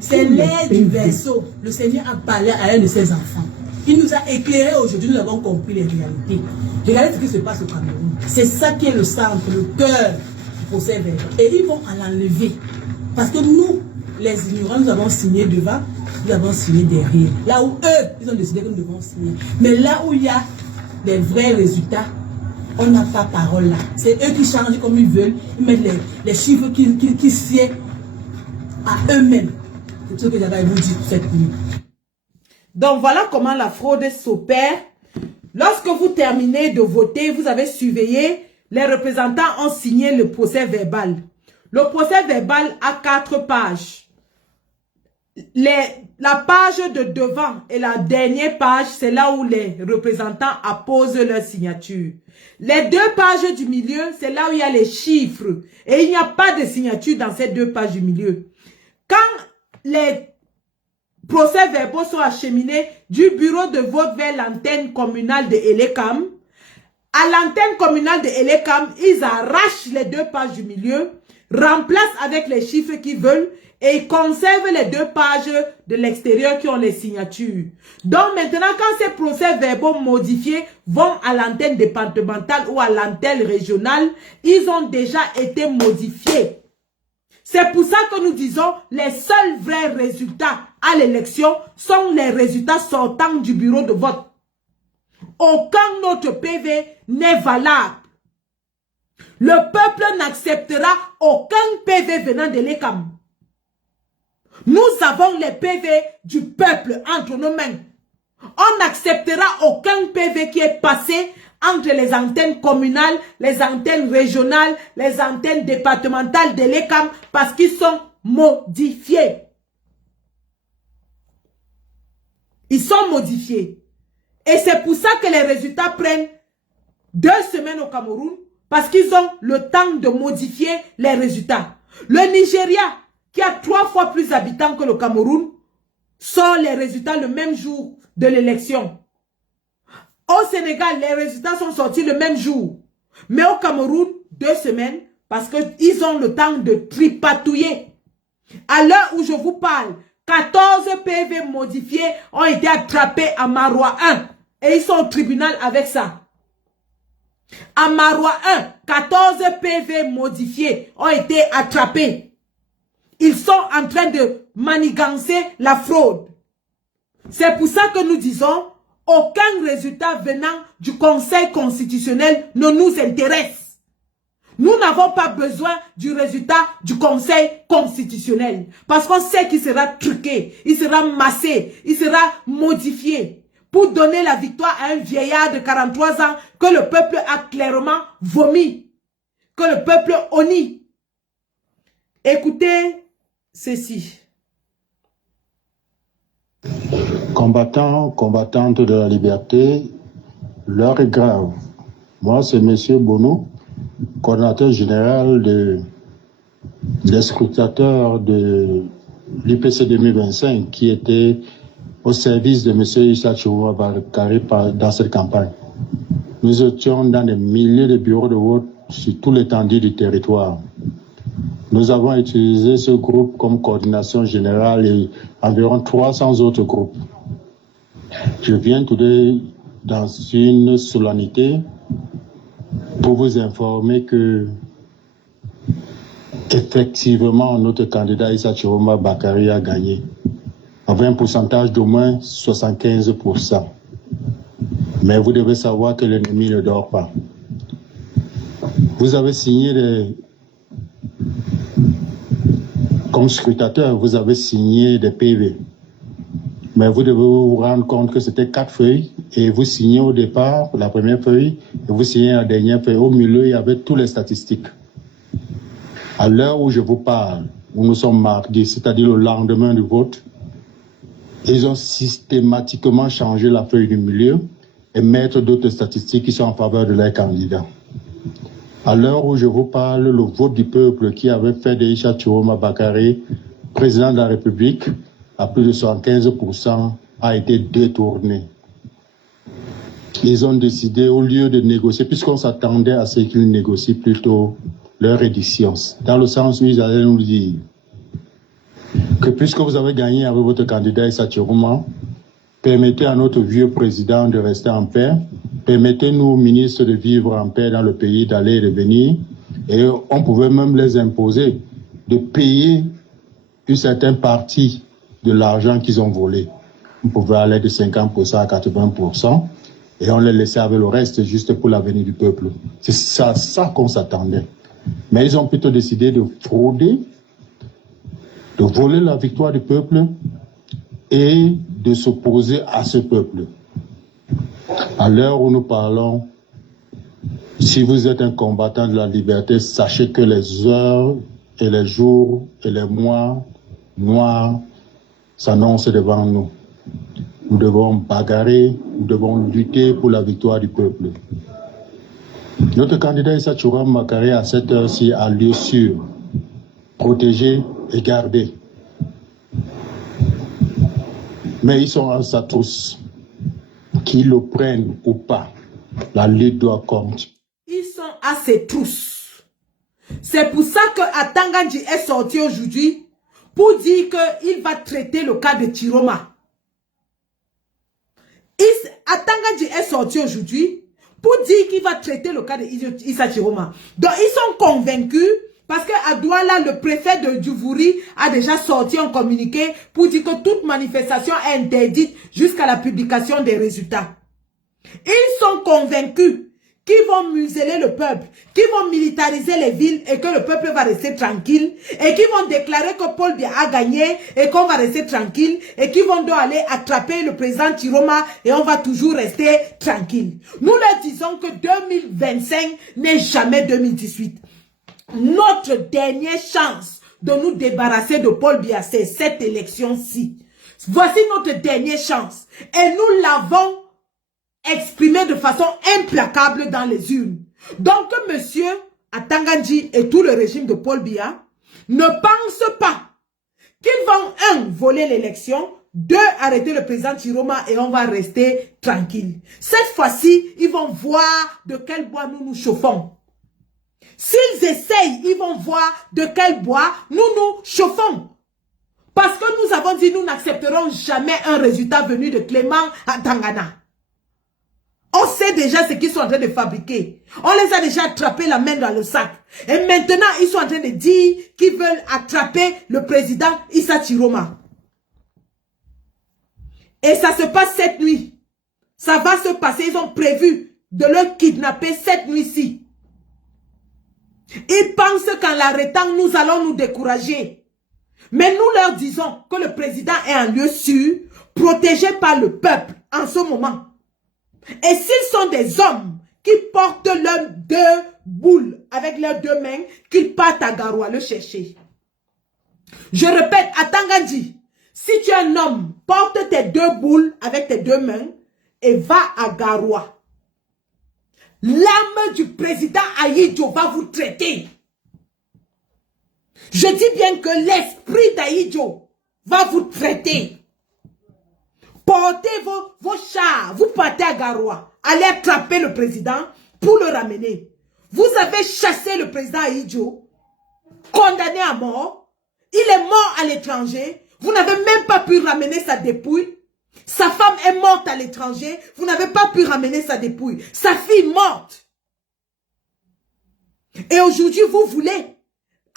C'est l'air du berceau. Le Seigneur a parlé à un de ses enfants. Il nous a éclairés aujourd'hui, nous avons compris les réalités. Regardez ce qui se passe au Cameroun. C'est ça qui est le centre, le cœur du procès verbal. Et ils vont en enlever. Parce que nous, les ignorants, nous avons signé devant, nous avons signé derrière. Là où eux, ils ont décidé que nous devons signer. Mais là où il y a des vrais résultats, on n'a pas parole là. C'est eux qui changent comme ils veulent. Ils mettent les chiffres qui sied à eux-mêmes. C'est ce que j'avais à vous dire cette nuit. Donc voilà comment la fraude s'opère. Lorsque vous terminez de voter, vous avez surveillé, les représentants ont signé le procès verbal. Le procès verbal a 4 pages. La page de devant et la dernière page, c'est là où les représentants apposent leur signature. Les 2 pages du milieu, c'est là où il y a les chiffres. Et il n'y a pas de signature dans ces 2 pages du milieu. Quand les procès verbaux sont acheminés du bureau de vote vers l'antenne communale de l'ECAM, à l'antenne communale de l'ECAM, ils arrachent les 2 pages du milieu, remplacent avec les chiffres qu'ils veulent et ils conservent les 2 pages de l'extérieur qui ont les signatures. Donc maintenant, quand ces procès verbaux modifiés vont à l'antenne départementale ou à l'antenne régionale, ils ont déjà été modifiés. C'est pour ça que nous disons les seuls vrais résultats à l'élection sont les résultats sortants du bureau de vote. Aucun autre PV n'est valable. Le peuple n'acceptera aucun PV PV venant de l'ECAM. Nous avons les PV du peuple entre nos mains. On n'acceptera aucun PV qui est passé entre les antennes communales, les antennes régionales, les antennes départementales de l'ECAM parce qu'ils sont modifiés. Ils sont modifiés. Et c'est pour ça que les résultats prennent 2 semaines au Cameroun parce qu'ils ont le temps de modifier les résultats. Le Nigeria, qui a 3 fois plus d'habitants que le Cameroun, sort les résultats le même jour de l'élection. Au Sénégal, les résultats sont sortis le même jour. Mais au Cameroun, 2 semaines, parce qu'ils ont le temps de tripatouiller. À l'heure où je vous parle, 14 PV modifiés ont été attrapés à Marois 1. Et ils sont au tribunal avec ça. À Marois 1, 14 PV modifiés ont été attrapés. Ils sont en train de manigancer la fraude. C'est pour ça que nous disons, aucun résultat venant du Conseil constitutionnel ne nous intéresse. Nous n'avons pas besoin du résultat du Conseil constitutionnel. Parce qu'on sait qu'il sera truqué, il sera massé, il sera modifié. Pour donner la victoire à un vieillard de 43 ans que le peuple a clairement vomi. Que le peuple honnit. Écoutez ceci. Combattants, combattantes de la liberté, l'heure est grave. Moi, c'est M. Bono, coordinateur général des scrutateurs de l'IPC 2025, qui était au service de M. Issa Chiroma Bakary dans cette campagne. Nous étions dans des milliers de bureaux de vote sur tout l'étendue du territoire. Nous avons utilisé ce groupe comme coordination générale et environ 300 autres groupes. Je viens today dans une solennité pour vous informer que effectivement notre candidat Issa Chiroma Bakary a gagné avec un pourcentage d'au moins 75%. Mais vous devez savoir que l'ennemi ne dort pas. Vous avez signé comme scrutateur, vous avez signé des PV. Mais vous devez vous rendre compte que c'était 4 feuilles et vous signez au départ la première feuille et vous signez la dernière feuille. Au milieu, il y avait toutes les statistiques. À l'heure où je vous parle, où nous sommes mardi, c'est-à-dire le lendemain du vote, ils ont systématiquement changé la feuille du milieu et mettre d'autres statistiques qui sont en faveur de leurs candidats. À l'heure où je vous parle, le vote du peuple qui avait fait de Issa Chiroma Bakary président de la République à plus de 75% a été détourné. Ils ont décidé, au lieu de négocier, puisqu'on s'attendait à ce qu'ils négocient plutôt leur édition, dans le sens où ils allaient nous dire que puisque vous avez gagné avec votre candidat Issa Chiroma, permettez à notre vieux président de rester en paix, permettez-nous aux ministres de vivre en paix dans le pays, d'aller et de venir, et on pouvait même les imposer de payer une certaine partie de l'argent qu'ils ont volé. On pouvait aller de 50% à 80%, et on les laissait avec le reste juste pour l'avenir du peuple. C'est ça qu'on s'attendait. Mais ils ont plutôt décidé de frauder, de voler la victoire du peuple et de s'opposer à ce peuple. À l'heure où nous parlons, si vous êtes un combattant de la liberté, sachez que les heures et les jours et les mois noirs s'annoncent devant nous. Nous devons bagarrer, nous devons lutter pour la victoire du peuple. Notre candidat Issa Chiroma Bakary à cette heure-ci a lieu sûr, protégé et gardé. Mais ils sont à sa trousse. Qu'ils le prennent ou pas, la lutte doit compter. Ils sont à ses trousses. C'est pour ça que Atangandji est sorti aujourd'hui pour dire qu'il va traiter le cas de Chiroma. Atangandji est sorti aujourd'hui pour dire qu'il va traiter le cas de Issa Chiroma. Donc ils sont convaincus parce qu'à Douala, le préfet de Djouvouri a déjà sorti un communiqué pour dire que toute manifestation est interdite jusqu'à la publication des résultats. Ils sont convaincus qui vont museler le peuple, qui vont militariser les villes et que le peuple va rester tranquille, et qui vont déclarer que Paul Biya a gagné et qu'on va rester tranquille, et qui vont donc aller attraper le président Chiroma et on va toujours rester tranquille. Nous leur disons que 2025 n'est jamais 2018. Notre dernière chance de nous débarrasser de Paul Biya, c'est cette élection-ci. Voici notre dernière chance. Et nous l'avons exprimé de façon implacable dans les urnes. Donc, monsieur Atanga Nji et tout le régime de Paul Biya ne pensent pas qu'ils vont, 1, voler l'élection, 2, arrêter le président Chiroma et on va rester tranquille. Cette fois-ci, ils vont voir de quel bois nous nous chauffons. S'ils essayent, ils vont voir de quel bois nous nous chauffons. Parce que nous avons dit, nous n'accepterons jamais un résultat venu de Clément Atangana. On sait déjà ce qu'ils sont en train de fabriquer. On les a déjà attrapés la main dans le sac. Et maintenant, ils sont en train de dire qu'ils veulent attraper le président Issa Chiroma. Et ça se passe cette nuit. Ça va se passer. Ils ont prévu de le kidnapper cette nuit-ci. Ils pensent qu'en l'arrêtant, nous allons nous décourager. Mais nous leur disons que le président est en lieu sûr, protégé par le peuple en ce moment. Et s'ils sont des hommes qui portent leurs 2 boules avec leurs 2 mains, qu'ils partent à Garoua le chercher. Je répète, Atanga Nji, si tu es un homme, porte tes 2 boules avec tes 2 mains et va à Garoua. L'âme du président Ahidjo va vous traiter. Je dis bien que l'esprit d'Ahidjo va vous traiter. Portez vos chars, vous partez à Garoua, allez attraper le président pour le ramener. Vous avez chassé le président Ahidjo, condamné à mort. Il est mort à l'étranger. Vous n'avez même pas pu ramener sa dépouille. Sa femme est morte à l'étranger. Vous n'avez pas pu ramener sa dépouille. Sa fille morte. Et aujourd'hui, vous voulez,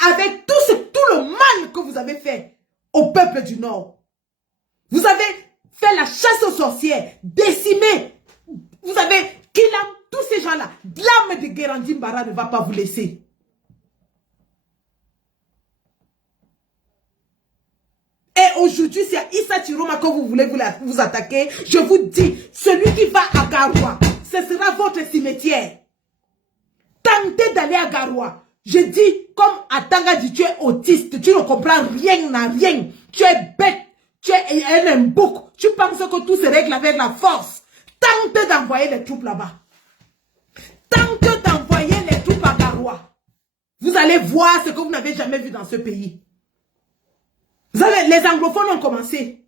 avec tout le mal que vous avez fait au peuple du Nord, vous avez fait la chasse aux sorcières, décimé, vous avez kidnappé tous ces gens-là. L'âme de Guérandi Mbara ne va pas vous laisser. Et aujourd'hui, c'est à Issa Chiroma que vous voulez vous attaquer. Je vous dis, celui qui va à Garoua, ce sera votre cimetière. Tentez d'aller à Garoua. Je dis, comme Atanga dit, tu es autiste, tu ne comprends rien à rien. Tu es bête, tu es un bouc. Tu penses que tout se règle avec la force. Tentez d'envoyer les troupes là-bas. Tentez d'envoyer les troupes à Garoua. Vous allez voir ce que vous n'avez jamais vu dans ce pays. Vous savez, les anglophones ont commencé.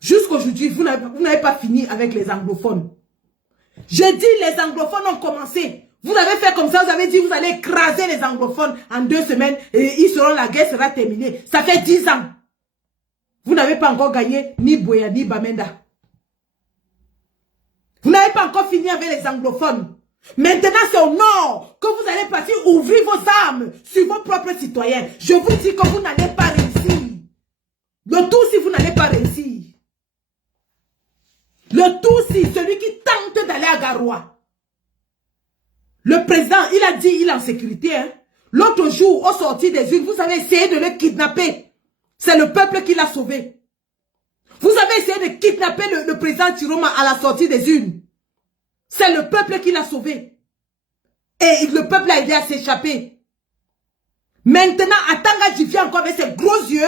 Jusqu'aujourd'hui, vous n'avez pas fini avec les anglophones. Je dis, les anglophones ont commencé. Vous avez fait comme ça, vous avez dit, vous allez écraser les anglophones en 2 semaines et la guerre sera terminée. Ça fait 10 ans. Vous n'avez pas encore gagné ni Boya ni Bamenda. Vous n'avez pas encore fini avec les anglophones. Maintenant, c'est au nord que vous allez partir ouvrir vos armes sur vos propres citoyens. Je vous dis que vous n'allez pas réussir. Le tout si vous n'allez pas réussir. Le tout si celui qui tente d'aller à Garoua. Le président, il a dit, il est en sécurité. Hein. L'autre jour, au sorti des urnes, vous avez essayé de le kidnapper. C'est le peuple qui l'a sauvé. Vous avez essayé de kidnapper le président Chiroma à la sortie des urnes. C'est le peuple qui l'a sauvé. Et le peuple a aidé à s'échapper. Maintenant, Atanga vient encore avec ses gros yeux,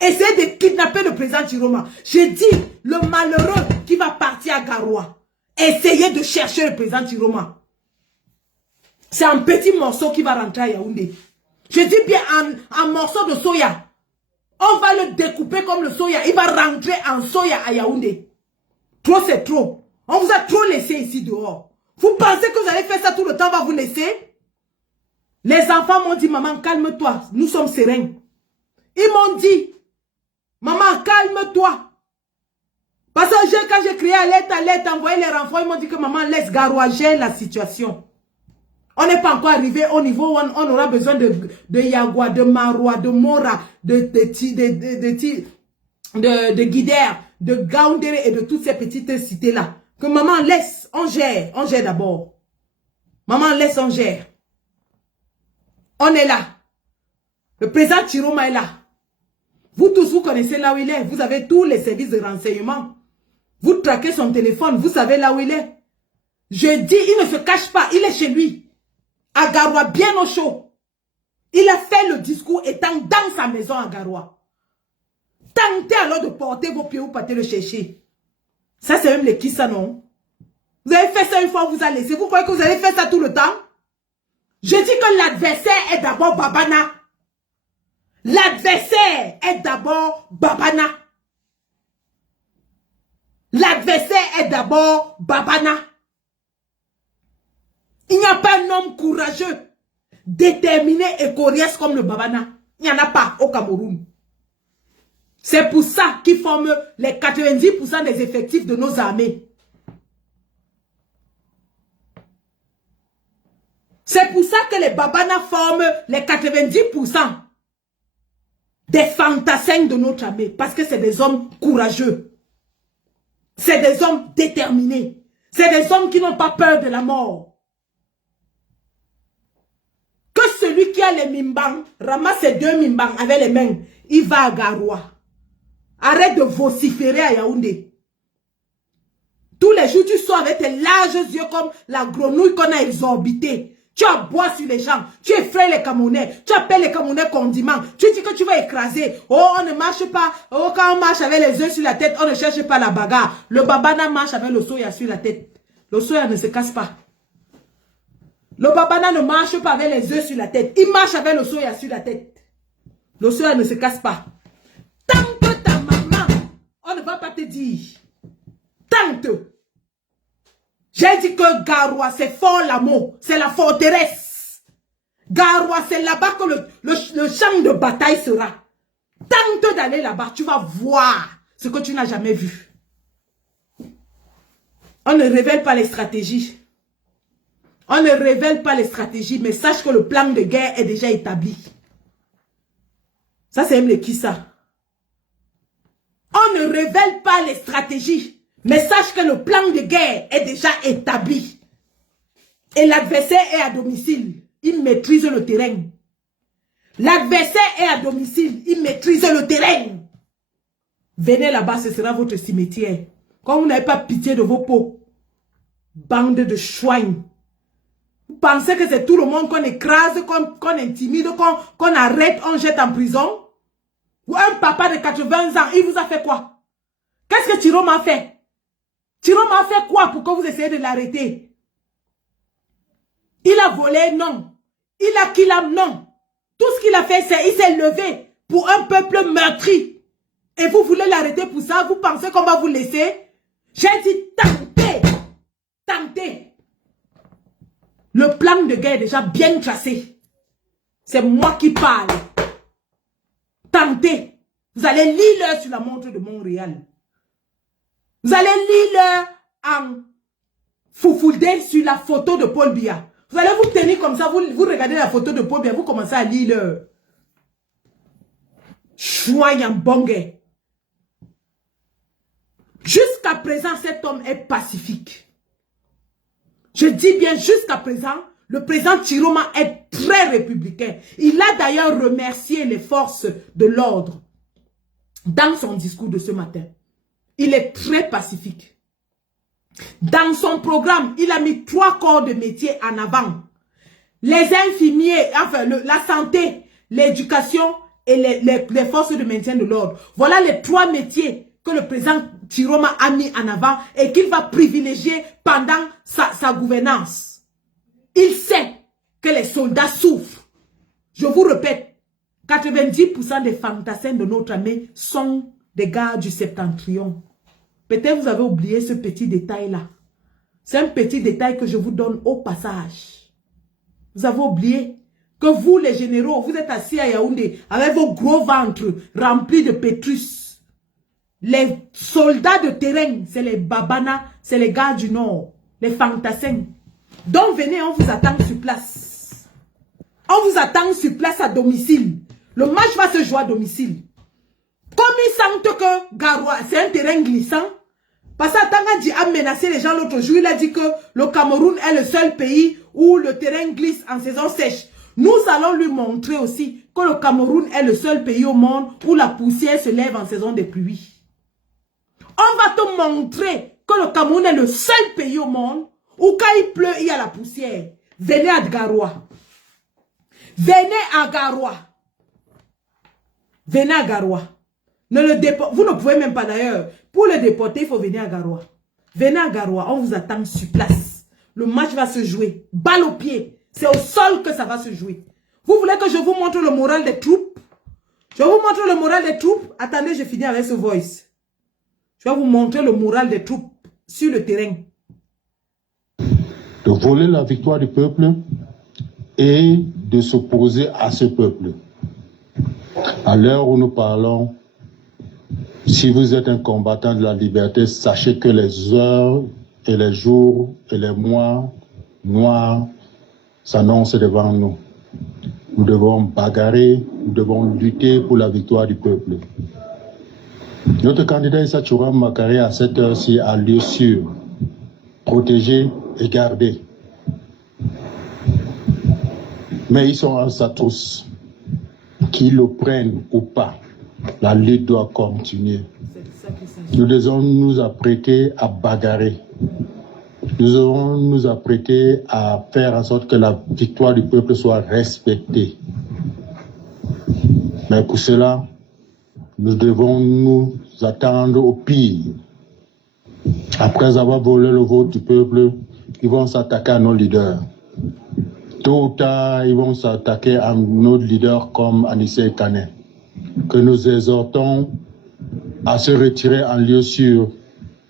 essayer de kidnapper le président Chiroma. J'ai dit, le malheureux qui va partir à Garoua, essayer de chercher le président Chiroma. C'est un petit morceau qui va rentrer à Yaoundé. Je dis bien un morceau de soya. On va le découper comme le soya. Il va rentrer en soya à Yaoundé. Trop, c'est trop. On vous a trop laissé ici dehors. Vous pensez que vous allez faire ça tout le temps, on va vous laisser? Les enfants m'ont dit, maman, calme-toi. Nous sommes sereins. Ils m'ont dit, maman, calme-toi. Parce que quand j'ai crié à l'aide, envoyé les renforts, ils m'ont dit que maman, laisse Garoua gérer la situation. On n'est pas encore arrivé au niveau où on aura besoin de Yagua, de Maroua, de Mora, de Guider, de Gaoundéré et de toutes ces petites cités-là. Que maman laisse, on gère d'abord. Maman, laisse on gère. On est là. Le président Chiroma est là. Vous tous, vous connaissez là où il est. Vous avez tous les services de renseignement. Vous traquez son téléphone. Vous savez là où il est. Je dis, il ne se cache pas. Il est chez lui. À Garoua, bien au chaud. Il a fait le discours étant dans sa maison à Garoua. Tentez alors de porter vos pieds ou partez le chercher. Ça, c'est même les qui ça, non? Vous avez fait ça une fois, on vous a laissé. Vous croyez que vous allez faire ça tout le temps? Je dis que l'adversaire est d'abord Babana. L'adversaire est d'abord Babana. L'adversaire est d'abord Babana. Il n'y a pas un homme courageux, déterminé et coriace comme le Babana. Il n'y en a pas au Cameroun. C'est pour ça qu'ils forment les 90% des effectifs de nos armées. C'est pour ça que les Babana forment les 90% des fantassins de notre armée. Parce que c'est des hommes courageux. C'est des hommes déterminés. C'est des hommes qui n'ont pas peur de la mort. Que celui qui a les mimbang ramasse ses 2 mimbang avec les mains. Il va à Garoua. Arrête de vociférer à Yaoundé. Tous les jours, tu sors avec tes larges yeux comme la grenouille qu'on a exorbitée. Tu aboies sur les gens. Tu effraies les Camerounais. Tu appelles les Camerounais condiments. Tu dis que tu vas écraser. Oh, on ne marche pas. Oh, quand on marche avec les yeux sur la tête, on ne cherche pas la bagarre. Le Babana marche avec le soya sur la tête. Le soya ne se casse pas. Le Babana ne marche pas avec les yeux sur la tête. Il marche avec le soya sur la tête. Le soya ne se casse pas. Tant que ta maman, on ne va pas te dire. Tante. J'ai dit que Garoua, c'est fort l'amour. C'est la forteresse. Garoua, c'est là-bas que le champ de bataille sera. Tente d'aller là-bas, tu vas voir ce que tu n'as jamais vu. On ne révèle pas les stratégies. On ne révèle pas les stratégies, mais sache que le plan de guerre est déjà établi. Ça, c'est même les qui ça. On ne révèle pas les stratégies. Mais sache que le plan de guerre est déjà établi. Et l'adversaire est à domicile. Il maîtrise le terrain. L'adversaire est à domicile. Il maîtrise le terrain. Venez là-bas, ce sera votre cimetière. Quand vous n'avez pas pitié de vos peaux. Bande de chouins. Vous pensez que c'est tout le monde qu'on écrase, qu'on intimide, qu'on arrête, on jette en prison? Ou un papa de 80 ans, il vous a fait quoi? Qu'est-ce que Chiroma a fait? Chiroma a fait quoi pour que vous essayez de l'arrêter? Il a volé? Non. Il a killé? Non. Tout ce qu'il a fait, c'est qu'il s'est levé pour un peuple meurtri. Et vous voulez l'arrêter pour ça? Vous pensez qu'on va vous laisser? J'ai dit tentez. Tentez. Le plan de guerre est déjà bien tracé. C'est moi qui parle. Tentez. Vous allez lire sur la montre de Montréal. Vous allez lire en foufoudé sur la photo de Paul Biya. Vous allez vous tenir comme ça, vous regardez la photo de Paul Biya, vous commencez à lire. Choyant bongue. Jusqu'à présent, cet homme est pacifique. Je dis bien jusqu'à présent, le président Chiroma est très républicain. Il a d'ailleurs remercié les forces de l'ordre dans son discours de ce matin. Il est très pacifique. Dans son programme, il a mis 3 corps de métier en avant. Les infirmiers, enfin la santé, l'éducation et les forces de maintien de l'ordre. Voilà les 3 métiers que le président Chiroma a mis en avant et qu'il va privilégier pendant sa gouvernance. Il sait que les soldats souffrent. Je vous répète, 90% des fantassins de notre armée sont des gars du septentrion. Peut-être vous avez oublié ce petit détail-là. C'est un petit détail que je vous donne au passage. Vous avez oublié que vous, les généraux, vous êtes assis à Yaoundé avec vos gros ventres remplis de pétrus. Les soldats de terrain, c'est les Babana, c'est les gars du Nord, les fantassins. Donc venez, on vous attend sur place. On vous attend sur place à domicile. Le match va se jouer à domicile. Comme ils sentent que Garoua, c'est un terrain glissant, parce que Tanga dit a menacé les gens l'autre jour, il a dit que le Cameroun est le seul pays où le terrain glisse en saison sèche, nous allons lui montrer aussi que le Cameroun est le seul pays au monde où la poussière se lève en saison de pluie. On va te montrer que le Cameroun est le seul pays au monde où quand il pleut, il y a la poussière. Venez à Garoua. Venez à Garoua. Venez à Garoua. Vous ne pouvez même pas d'ailleurs. Pour le déporter, il faut venir à Garoua. Venez à Garoua, on vous attend sur place. Le match va se jouer. Balle au pied. C'est au sol que ça va se jouer. Vous voulez que je vous montre le moral des troupes? Je vous montre le moral des troupes. Attendez, je finis avec ce voice. Je vais vous montrer le moral des troupes sur le terrain. De voler la victoire du peuple et de s'opposer à ce peuple. À l'heure où nous parlons, si vous êtes un combattant de la liberté, sachez que les heures et les jours et les mois noirs s'annoncent devant nous. Nous devons bagarrer, nous devons lutter pour la victoire du peuple. Notre candidat Issa Chouram Makari à cette heure-ci a lieu sûr, protégé et gardé. Mais ils sont à sa trousse. Qu'ils le prennent ou pas, la lutte doit continuer. Nous devons nous apprêter à bagarrer. Nous devons nous apprêter à faire en sorte que la victoire du peuple soit respectée. Mais pour cela, nous devons nous attendre au pire. Après avoir volé le vote du peuple, ils vont s'attaquer à nos leaders. Tôt ou tard, ils vont s'attaquer à nos leaders comme Anissé Kane, que nous exhortons à se retirer en lieu sûr,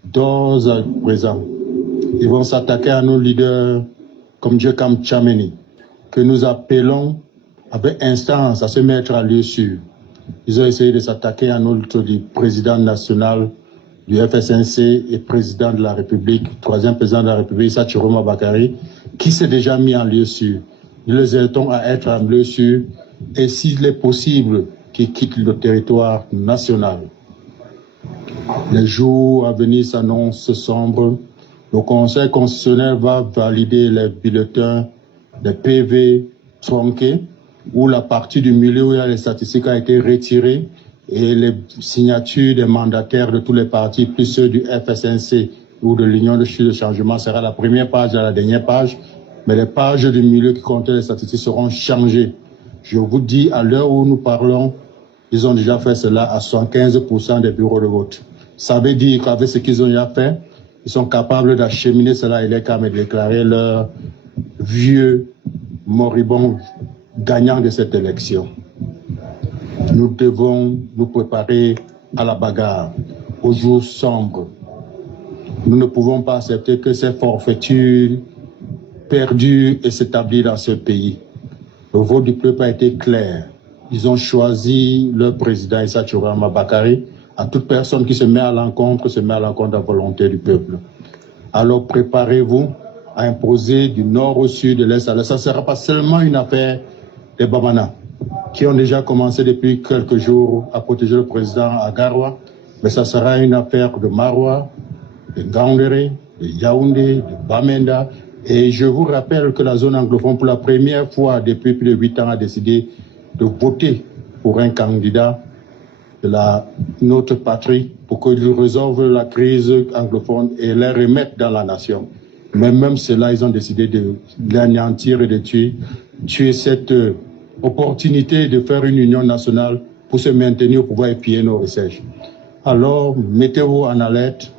d'ores à présent. Ils vont s'attaquer à nos leaders comme Djekam Tchameni, que nous appelons avec instance à se mettre en lieu sûr. Ils ont essayé de s'attaquer à notre président national du FSNC et président de la République, troisième président de la République, Issa Chiroma Bakari, qui s'est déjà mis en lieu sûr. Nous les aidons à être en lieu sûr et s'il est possible qu'ils quittent le territoire national. Les jours à venir s'annoncent sombres. Le Conseil constitutionnel va valider les bulletins, les PV tronqués, où la partie du milieu où il y a les statistiques a été retirée et les signatures des mandataires de tous les partis, plus ceux du FSNC ou de l'Union de Chute de Changement, sera la première page et la dernière page. Mais les pages du milieu qui comptaient les statistiques seront changées. Je vous dis, à l'heure où nous parlons, ils ont déjà fait cela à 75% des bureaux de vote. Ça veut dire qu'avec ce qu'ils ont déjà fait, ils sont capables d'acheminer cela et les cas et déclarer leur vieux moribond gagnant de cette élection. Nous devons nous préparer à la bagarre, aux jours sombres. Nous ne pouvons pas accepter que ces forfaitures perdurent et s'établissent dans ce pays. Le vote du peuple a été clair. Ils ont choisi leur président Issa Chiroma Bakari. À toute personne qui se met à l'encontre, se met à l'encontre de la volonté du peuple. Alors préparez-vous à imposer du nord au sud, de l'est à l'est. Ça ne sera pas seulement une affaire des Bamana, qui ont déjà commencé depuis quelques jours à protéger le président à Garoua, mais ça sera une affaire de Maroua, de Gaoundéré, de Yaoundé, de Bamenda. Et je vous rappelle que la zone anglophone, pour la première fois depuis plus de 8 ans, a décidé de voter pour un candidat de notre patrie pour qu'il résolve la crise anglophone et les remette dans la nation. Mais même cela, ils ont décidé de l'anéantir et de tuer cette opportunité de faire une union nationale pour se maintenir au pouvoir et piller nos recherches. Alors, mettez-vous en alerte.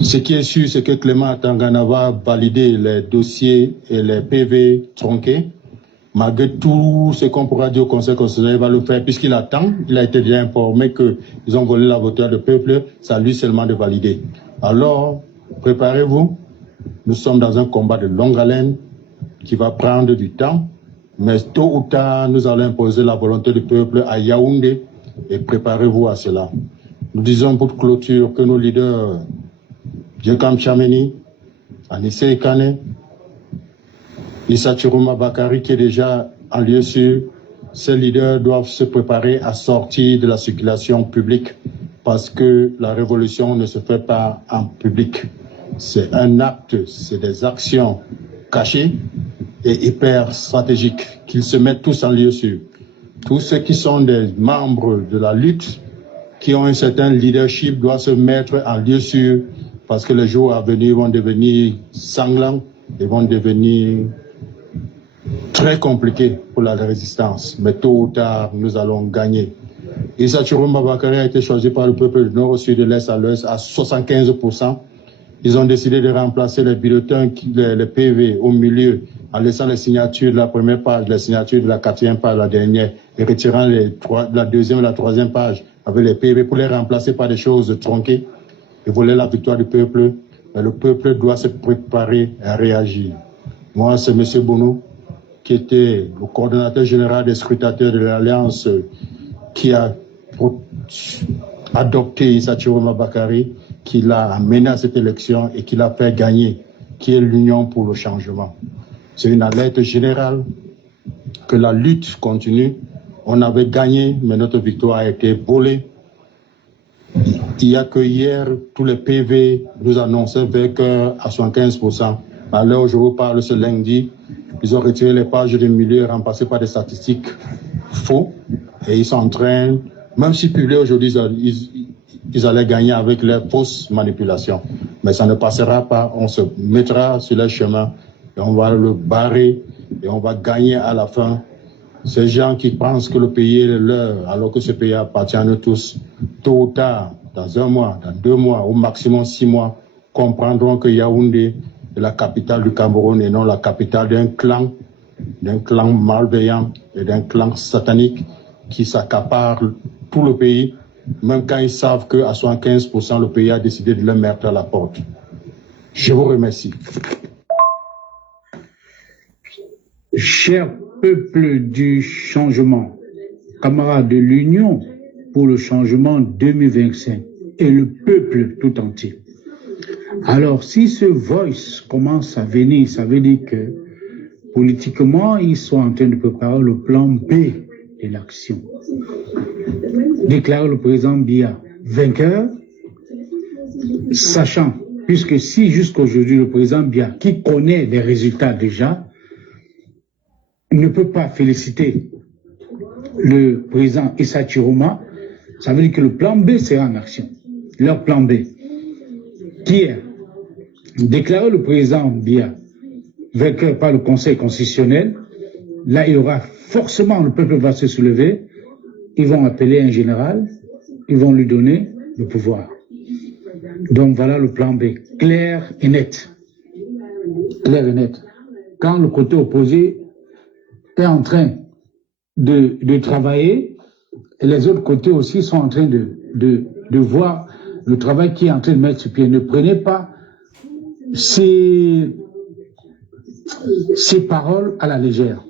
Ce qui est sûr, c'est que Clément Tangana va valider les dossiers et les PV tronqués. Malgré tout ce qu'on pourra dire au Conseil constitutionnel, il va le faire puisqu'il attend. Il a été déjà informé qu'ils ont volé la voiture du peuple. C'est à lui seulement de valider. Alors, préparez-vous. Nous sommes dans un combat de longue haleine qui va prendre du temps. Mais tôt ou tard, nous allons imposer la volonté du peuple à Yaoundé et préparez-vous à cela. Nous disons pour clôture que nos leaders, Djekam Tchameni, Anissé Kane, Issa Chiroma Bakari qui est déjà en lieu sûr, ces leaders doivent se préparer à sortir de la circulation publique parce que la révolution ne se fait pas en public. C'est un acte, c'est des actions cachées et hyper stratégiques qu'ils se mettent tous en lieu sûr. Tous ceux qui sont des membres de la lutte, qui ont un certain leadership, doivent se mettre en lieu sûr parce que les jours à venir vont devenir sanglants et vont devenir très compliqués pour la résistance. Mais tôt ou tard, nous allons gagner. Issa Chiroma Bakary a été choisi par le peuple du nord au sud, de l'est à l'ouest à 75%. Ils ont décidé de remplacer les bulletins, les PV au milieu, en laissant les signatures de la première page, les signatures de la quatrième page, la dernière, et retirant la deuxième et la troisième page avec les PV pour les remplacer par des choses tronquées. Ils voulaient la victoire du peuple, mais le peuple doit se préparer à réagir. Moi, c'est M. Bono, qui était le coordonnateur général des scrutateurs de l'Alliance, qui a adopté Issa Chiroma Bakary, qui l'a amené à cette élection et qui l'a fait gagner, qui est l'Union pour le changement. C'est une alerte générale que la lutte continue. On avait gagné, mais notre victoire a été volée. Il n'y a que hier, tous les PV nous annonçaient vainqueur à 75%. À l'heure où je vous parle, ce lundi, ils ont retiré les pages du milieu remplacées par des statistiques faux. Et ils sont en train, même si publiés aujourd'hui, ils allaient gagner avec leurs fausses manipulations. Mais ça ne passera pas. On se mettra sur le chemin et on va le barrer et on va gagner à la fin. Ces gens qui pensent que le pays est leur, alors que ce pays appartient à nous tous, tôt ou tard, dans 1 mois, dans 2 mois, au maximum 6 mois, comprendront que Yaoundé est la capitale du Cameroun et non la capitale d'un clan malveillant et d'un clan satanique qui s'accapare tout le pays, même quand ils savent qu'à 75%, le pays a décidé de le mettre à la porte. Je vous remercie. Cher peuple du changement, camarades de l'Union pour le changement 2025 et le peuple tout entier. Alors, si ce voice commence à venir, ça veut dire que politiquement, ils sont en train de préparer le plan B de l'action. Déclarer le président Biya vainqueur, sachant, puisque si jusqu'aujourd'hui le président Biya, qui connaît les résultats déjà, ne peut pas féliciter le président Issa Chiroma, ça veut dire que le plan B sera en action. Leur plan B, qui est déclarer le président Biya vainqueur par le Conseil constitutionnel, là il y aura forcément, le peuple va se soulever, ils vont appeler un général, ils vont lui donner le pouvoir. Donc voilà le plan B, clair et net. Clair et net. Quand le côté opposé est en train de travailler, et les autres côtés aussi sont en train de voir le travail qui est en train de mettre sur pied. Ne prenez pas ces paroles à la légère.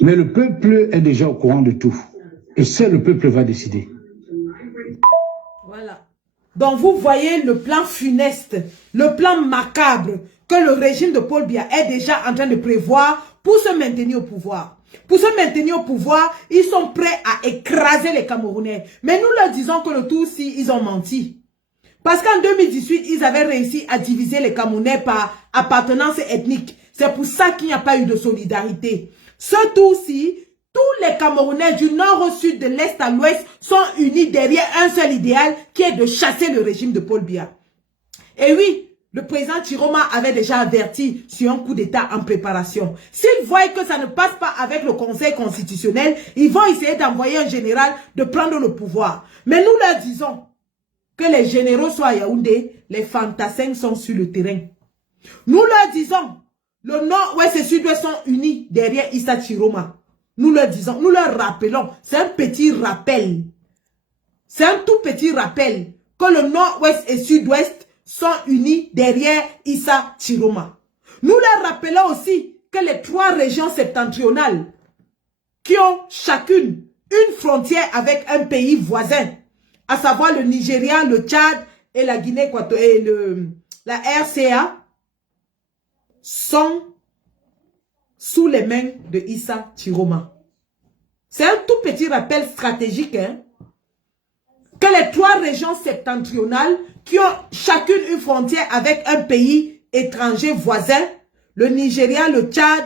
Mais le peuple est déjà au courant de tout. Et seul le peuple va décider. Voilà. Donc vous voyez le plan funeste, le plan macabre que le régime de Paul Biya est déjà en train de prévoir pour se maintenir au pouvoir. Pour se maintenir au pouvoir, ils sont prêts à écraser les Camerounais. Mais nous leur disons que le tout-ci, ils ont menti. Parce qu'en 2018, ils avaient réussi à diviser les Camerounais par appartenance ethnique. C'est pour ça qu'il n'y a pas eu de solidarité. Ce tout-ci, tous les Camerounais du nord au sud, de l'est à l'ouest sont unis derrière un seul idéal qui est de chasser le régime de Paul Biya. Et oui, le président Chiroma avait déjà averti sur un coup d'État en préparation. S'ils voient que ça ne passe pas avec le Conseil constitutionnel, ils vont essayer d'envoyer un général de prendre le pouvoir. Mais nous leur disons que les généraux soient à Yaoundé, les fantassins sont sur le terrain. Nous leur disons, le nord-ouest et sud-ouest sont unis derrière Issa Chiroma. Nous leur disons, nous leur rappelons, c'est un petit rappel. C'est un tout petit rappel que le nord-ouest et sud-ouest sont unis derrière Issa Chiroma. Nous leur rappelons aussi que les 3 régions septentrionales qui ont chacune une frontière avec un pays voisin, à savoir le Nigeria, le Tchad et la Guinée et la RCA, sont sous les mains de Issa Chiroma. C'est un tout petit rappel stratégique. Hein? que les 3 régions septentrionales qui ont chacune une frontière avec un pays étranger voisin, le Nigeria, le Tchad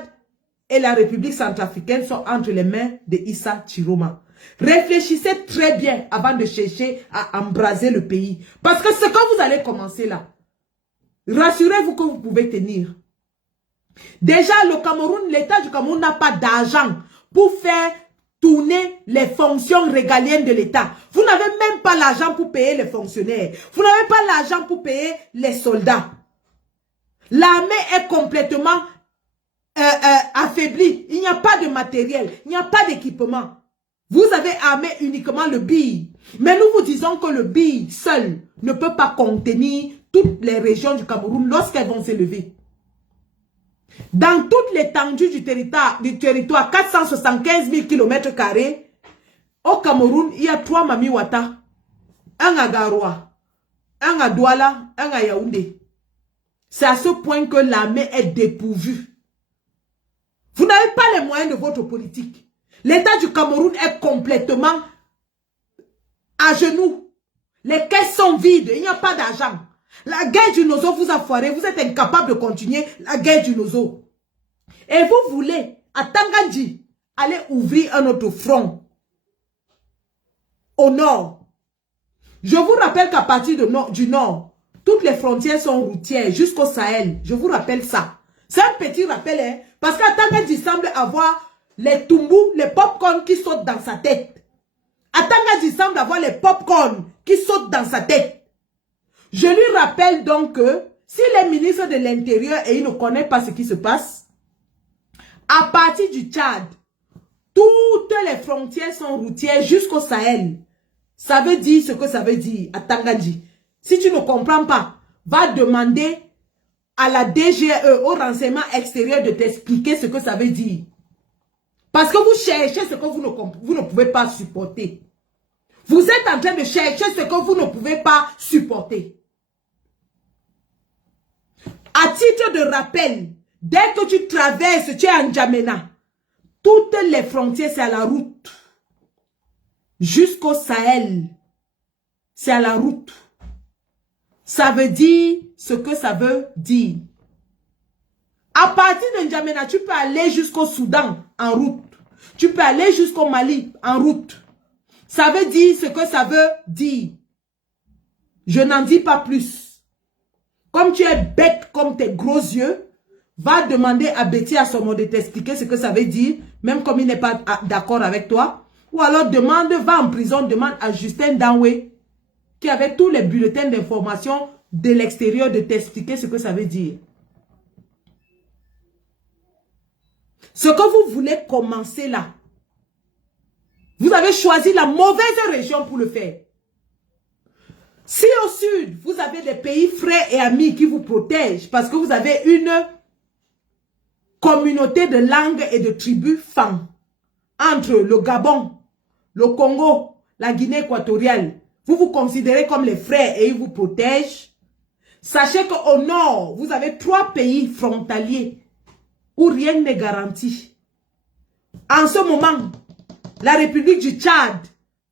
et la République centrafricaine sont entre les mains de Issa Chiroma. Réfléchissez très bien avant de chercher à embraser le pays. Parce que ce que vous allez commencer là, rassurez-vous que vous pouvez tenir. Déjà, le Cameroun, l'État du Cameroun n'a pas d'argent pour faire tourner les fonctions régaliennes de l'État. Vous n'avez même pas l'argent pour payer les fonctionnaires. Vous n'avez pas l'argent pour payer les soldats. L'armée est complètement affaiblie. Il n'y a pas de matériel. Il n'y a pas d'équipement. Vous avez armé uniquement le BI. Mais nous vous disons que le BI seul ne peut pas contenir toutes les régions du Cameroun lorsqu'elles vont s'élever. Dans toute l'étendue du territoire, 475 000 km², au Cameroun, il y a 3 Mami Wata, un à Garoua, un à Douala, un à Yaoundé. C'est à ce point que l'armée est dépourvue. Vous n'avez pas les moyens de votre politique. L'État du Cameroun est complètement à genoux. Les caisses sont vides, il n'y a pas d'argent. La guerre du Nozo vous a foiré, vous êtes incapable de continuer la guerre du Nozo. Et vous voulez, à Tangandji, aller ouvrir un autre front au nord. Je vous rappelle qu'à partir du nord, toutes les frontières sont routières jusqu'au Sahel. Je vous rappelle ça. C'est un petit rappel, hein, parce qu'à Tangandji semble avoir les tumbous, les pop-corn qui sautent dans sa tête. À Tangandji semble avoir les pop-corn qui sautent dans sa tête. Je lui rappelle donc que s'il est ministre de l'Intérieur et il ne connaît pas ce qui se passe, à partir du Tchad, toutes les frontières sont routières jusqu'au Sahel. Ça veut dire ce que ça veut dire à Tangandji. Si tu ne comprends pas, va demander à la DGE, au renseignement extérieur, de t'expliquer ce que ça veut dire. Parce que vous cherchez ce que vous ne pouvez pas supporter. Vous êtes en train de chercher ce que vous ne pouvez pas supporter. À titre de rappel, dès que tu traverses, tu es en N'Djamena. Toutes les frontières, c'est à la route. Jusqu'au Sahel, c'est à la route. Ça veut dire ce que ça veut dire. À partir de N'Djamena, tu peux aller jusqu'au Soudan en route. Tu peux aller jusqu'au Mali en route. Ça veut dire ce que ça veut dire. Je n'en dis pas plus. Comme tu es bête comme tes gros yeux, va demander à Betty Assomo de t'expliquer ce que ça veut dire, même comme il n'est pas d'accord avec toi. Ou alors va en prison, demande à Justin Danwe, qui avait tous les bulletins d'information de l'extérieur, de t'expliquer ce que ça veut dire. Ce que vous voulez commencer là, vous avez choisi la mauvaise région pour le faire. Si au sud, vous avez des pays frères et amis qui vous protègent parce que vous avez une communauté de langues et de tribus femmes entre le Gabon, le Congo, la Guinée équatoriale, vous vous considérez comme les frères et ils vous protègent. Sachez qu'au nord, vous avez 3 pays frontaliers où rien n'est garanti. En ce moment, la République du Tchad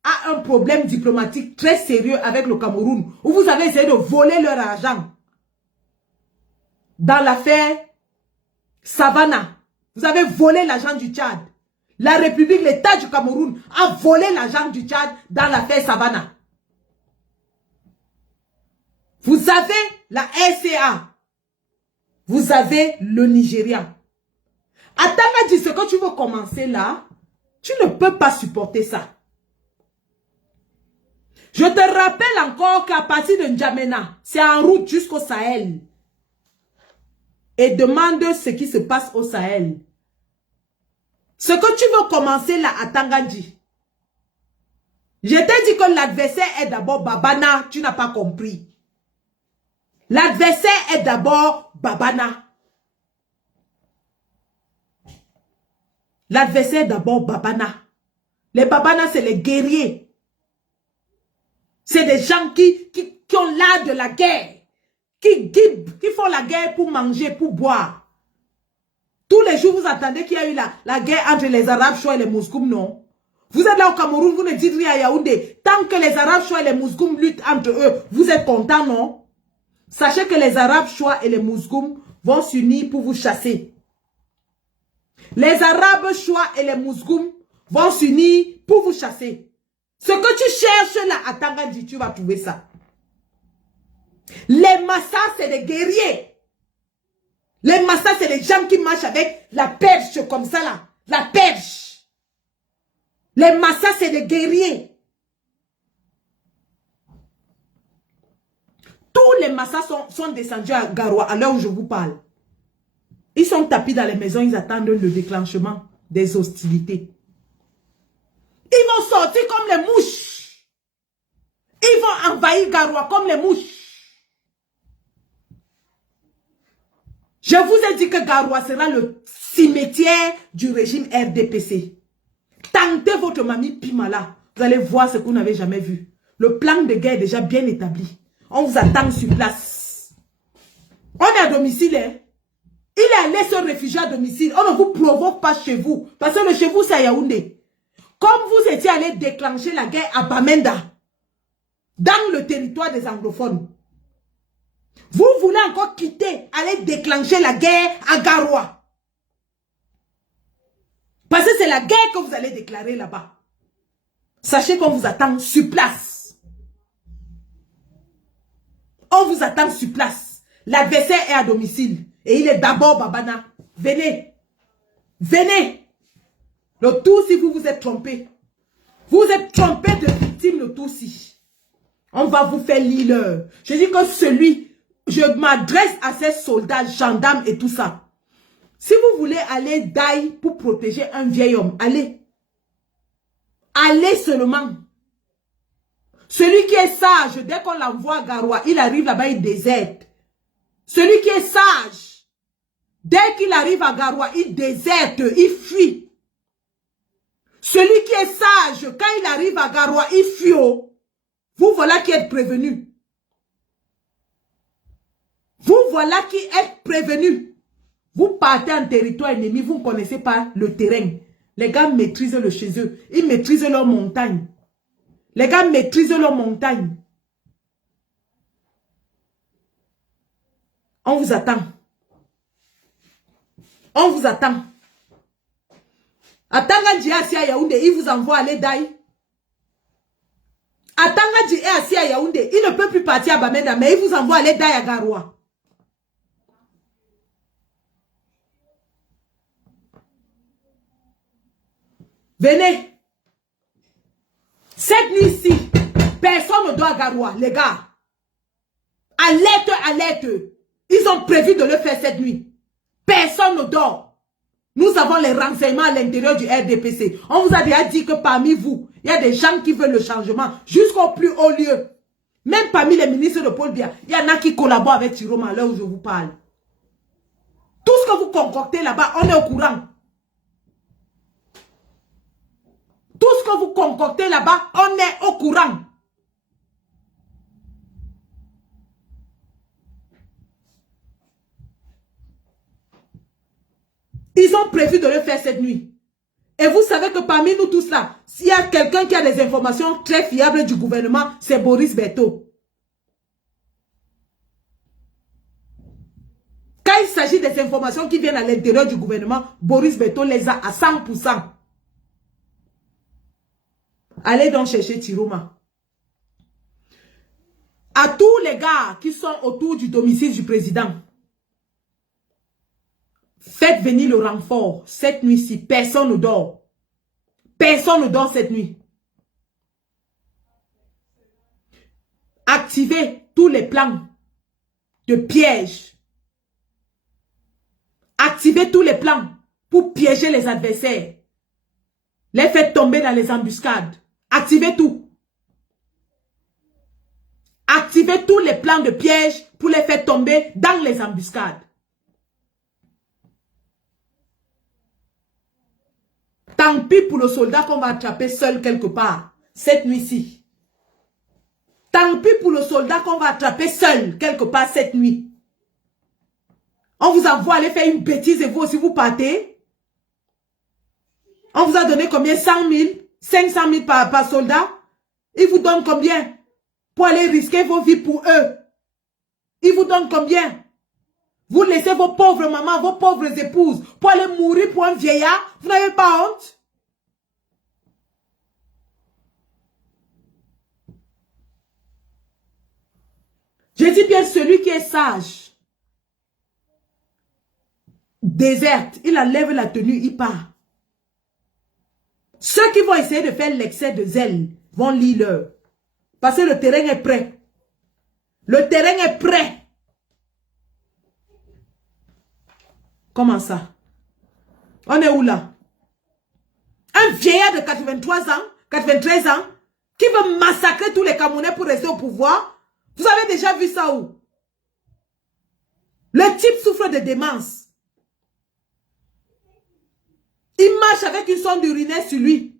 a un problème diplomatique très sérieux avec le Cameroun, où vous avez essayé de voler leur argent. Dans l'affaire Savannah, vous avez volé l'argent du Tchad. La République, l'État du Cameroun a volé l'argent du Tchad dans l'affaire Savannah. Vous avez la RCA. Vous avez le Nigeria. À Tangandji, ce que tu veux commencer là, tu ne peux pas supporter ça. Je te rappelle encore qu'à partir de N'Djamena, c'est en route jusqu'au Sahel. Et demande ce qui se passe au Sahel. Ce que tu veux commencer là à Tangandji. Je t'ai dit que l'adversaire est d'abord Babana, tu n'as pas compris. L'adversaire est d'abord Babana. L'adversaire est d'abord Babana. Les Babana, c'est les guerriers. C'est des gens qui ont l'art de la guerre. Qui font la guerre pour manger, pour boire. Tous les jours, vous attendez qu'il y a eu la guerre entre les Arabes chauds et les Mouscoum, non? Vous êtes là au Cameroun, vous ne dites rien à Yaoundé. Tant que les Arabes Chois et les Mousgoum luttent entre eux, vous êtes contents, non? Sachez que les Arabes Chois et les Mousgoum vont s'unir pour vous chasser. Les Arabes Chois et les Mousgoum vont s'unir pour vous chasser. Ce que tu cherches là à Tangandji, tu vas trouver ça. Les Massas, c'est des guerriers. Les Massas, c'est les gens qui marchent avec la perche comme ça là. La perche. Les Massas, c'est des guerriers. Tous les Massas sont descendus à Garoua à l'heure où je vous parle. Ils sont tapis dans les maisons, ils attendent le déclenchement des hostilités. Ils vont sortir comme les mouches. Ils vont envahir Garoua comme les mouches. Je vous ai dit que Garoua sera le cimetière du régime RDPC. Tentez votre mamie Pimala. Vous allez voir ce que vous n'avez jamais vu. Le plan de guerre est déjà bien établi. On vous attend sur place. On est à domicile, hein? Il est allé se réfugier à domicile. On ne vous provoque pas chez vous. Parce que le chez vous, c'est à Yaoundé. Comme vous étiez allé déclencher la guerre à Bamenda, dans le territoire des anglophones, vous voulez encore quitter, aller déclencher la guerre à Garoua. Parce que c'est la guerre que vous allez déclarer là-bas. Sachez qu'on vous attend sur place. On vous attend sur place. L'adversaire est à domicile. Et il est d'abord Babana. Venez. Venez. Le Tutsi, vous vous êtes trompé. Vous êtes trompé de victime, le Tutsi. On va vous faire lire. Je dis que je m'adresse à ces soldats, gendarmes et tout ça. Si vous voulez aller d'ail pour protéger un vieil homme, allez. Allez seulement. Celui qui est sage, dès qu'on l'envoie à Garoua, il arrive là-bas, il déserte. Celui qui est sage, dès qu'il arrive à Garoua, il déserte, il fuit. Celui qui est sage, quand il arrive à Garoua, il fuit. Vous voilà qui êtes prévenus. Vous voilà qui êtes prévenus. Vous partez en territoire ennemi, vous ne connaissez pas le terrain. Les gars maîtrisent le chez eux. Ils maîtrisent leur montagne. Les gars maîtrisent leur montagne. On vous attend. On vous attend. Tangandji est assis à Yaoundé, il vous envoie aller d'ail. Tangandji est assis à Yaoundé, il ne peut plus partir à Bamenda, mais il vous envoie aller d'ail à Garoua. Venez. Cette nuit-ci, personne ne doit à Garoua, les gars. Alerte, alerte. Ils ont prévu de le faire cette nuit. Personne ne dort. Nous avons les renseignements à l'intérieur du RDPC. On vous a déjà dit que parmi vous, il y a des gens qui veulent le changement jusqu'au plus haut lieu. Même parmi les ministres de Paul Biya, il y en a qui collaborent avec Tiroma à l'heure où je vous parle. Tout ce que vous concoctez là-bas, on est au courant. Tout ce que vous concoctez là-bas, on est au courant. Ils ont prévu de le faire cette nuit. Et vous savez que parmi nous tous là, s'il y a quelqu'un qui a des informations très fiables du gouvernement, c'est Boris Berthaud. Quand il s'agit des informations qui viennent à l'intérieur du gouvernement, Boris Berthaud les a à 100%. Allez donc chercher Tiroma. À tous les gars qui sont autour du domicile du président, faites venir le renfort cette nuit-ci. Personne ne dort. Personne ne dort cette nuit. Activez tous les plans de piège. Activez tous les plans pour piéger les adversaires. Les faites tomber dans les embuscades. Activez tout. Activez tous les plans de piège pour les faire tomber dans les embuscades. Tant pis pour le soldat qu'on va attraper seul quelque part, cette nuit-ci. Tant pis pour le soldat qu'on va attraper seul quelque part cette nuit. On vous envoie aller faire une bêtise et vous aussi vous partez. On vous a donné combien? 100 000. 500 000 par soldat. Ils vous donnent combien pour aller risquer vos vies pour eux? Ils vous donnent combien? Vous laissez vos pauvres mamans, vos pauvres épouses pour aller mourir pour un vieillard? Vous n'avez pas honte? Je dis bien celui qui est sage. Déserte, il enlève la tenue, il part. Ceux qui vont essayer de faire l'excès de zèle vont lire l'heure. Parce que le terrain est prêt. Le terrain est prêt. Comment ça? On est où là? Un vieillard de 83 ans, 93 ans, qui veut massacrer tous les Camerounais pour rester au pouvoir. Vous avez déjà vu ça où? Le type souffre de démence. Il marche avec une sonde urinaire sur lui.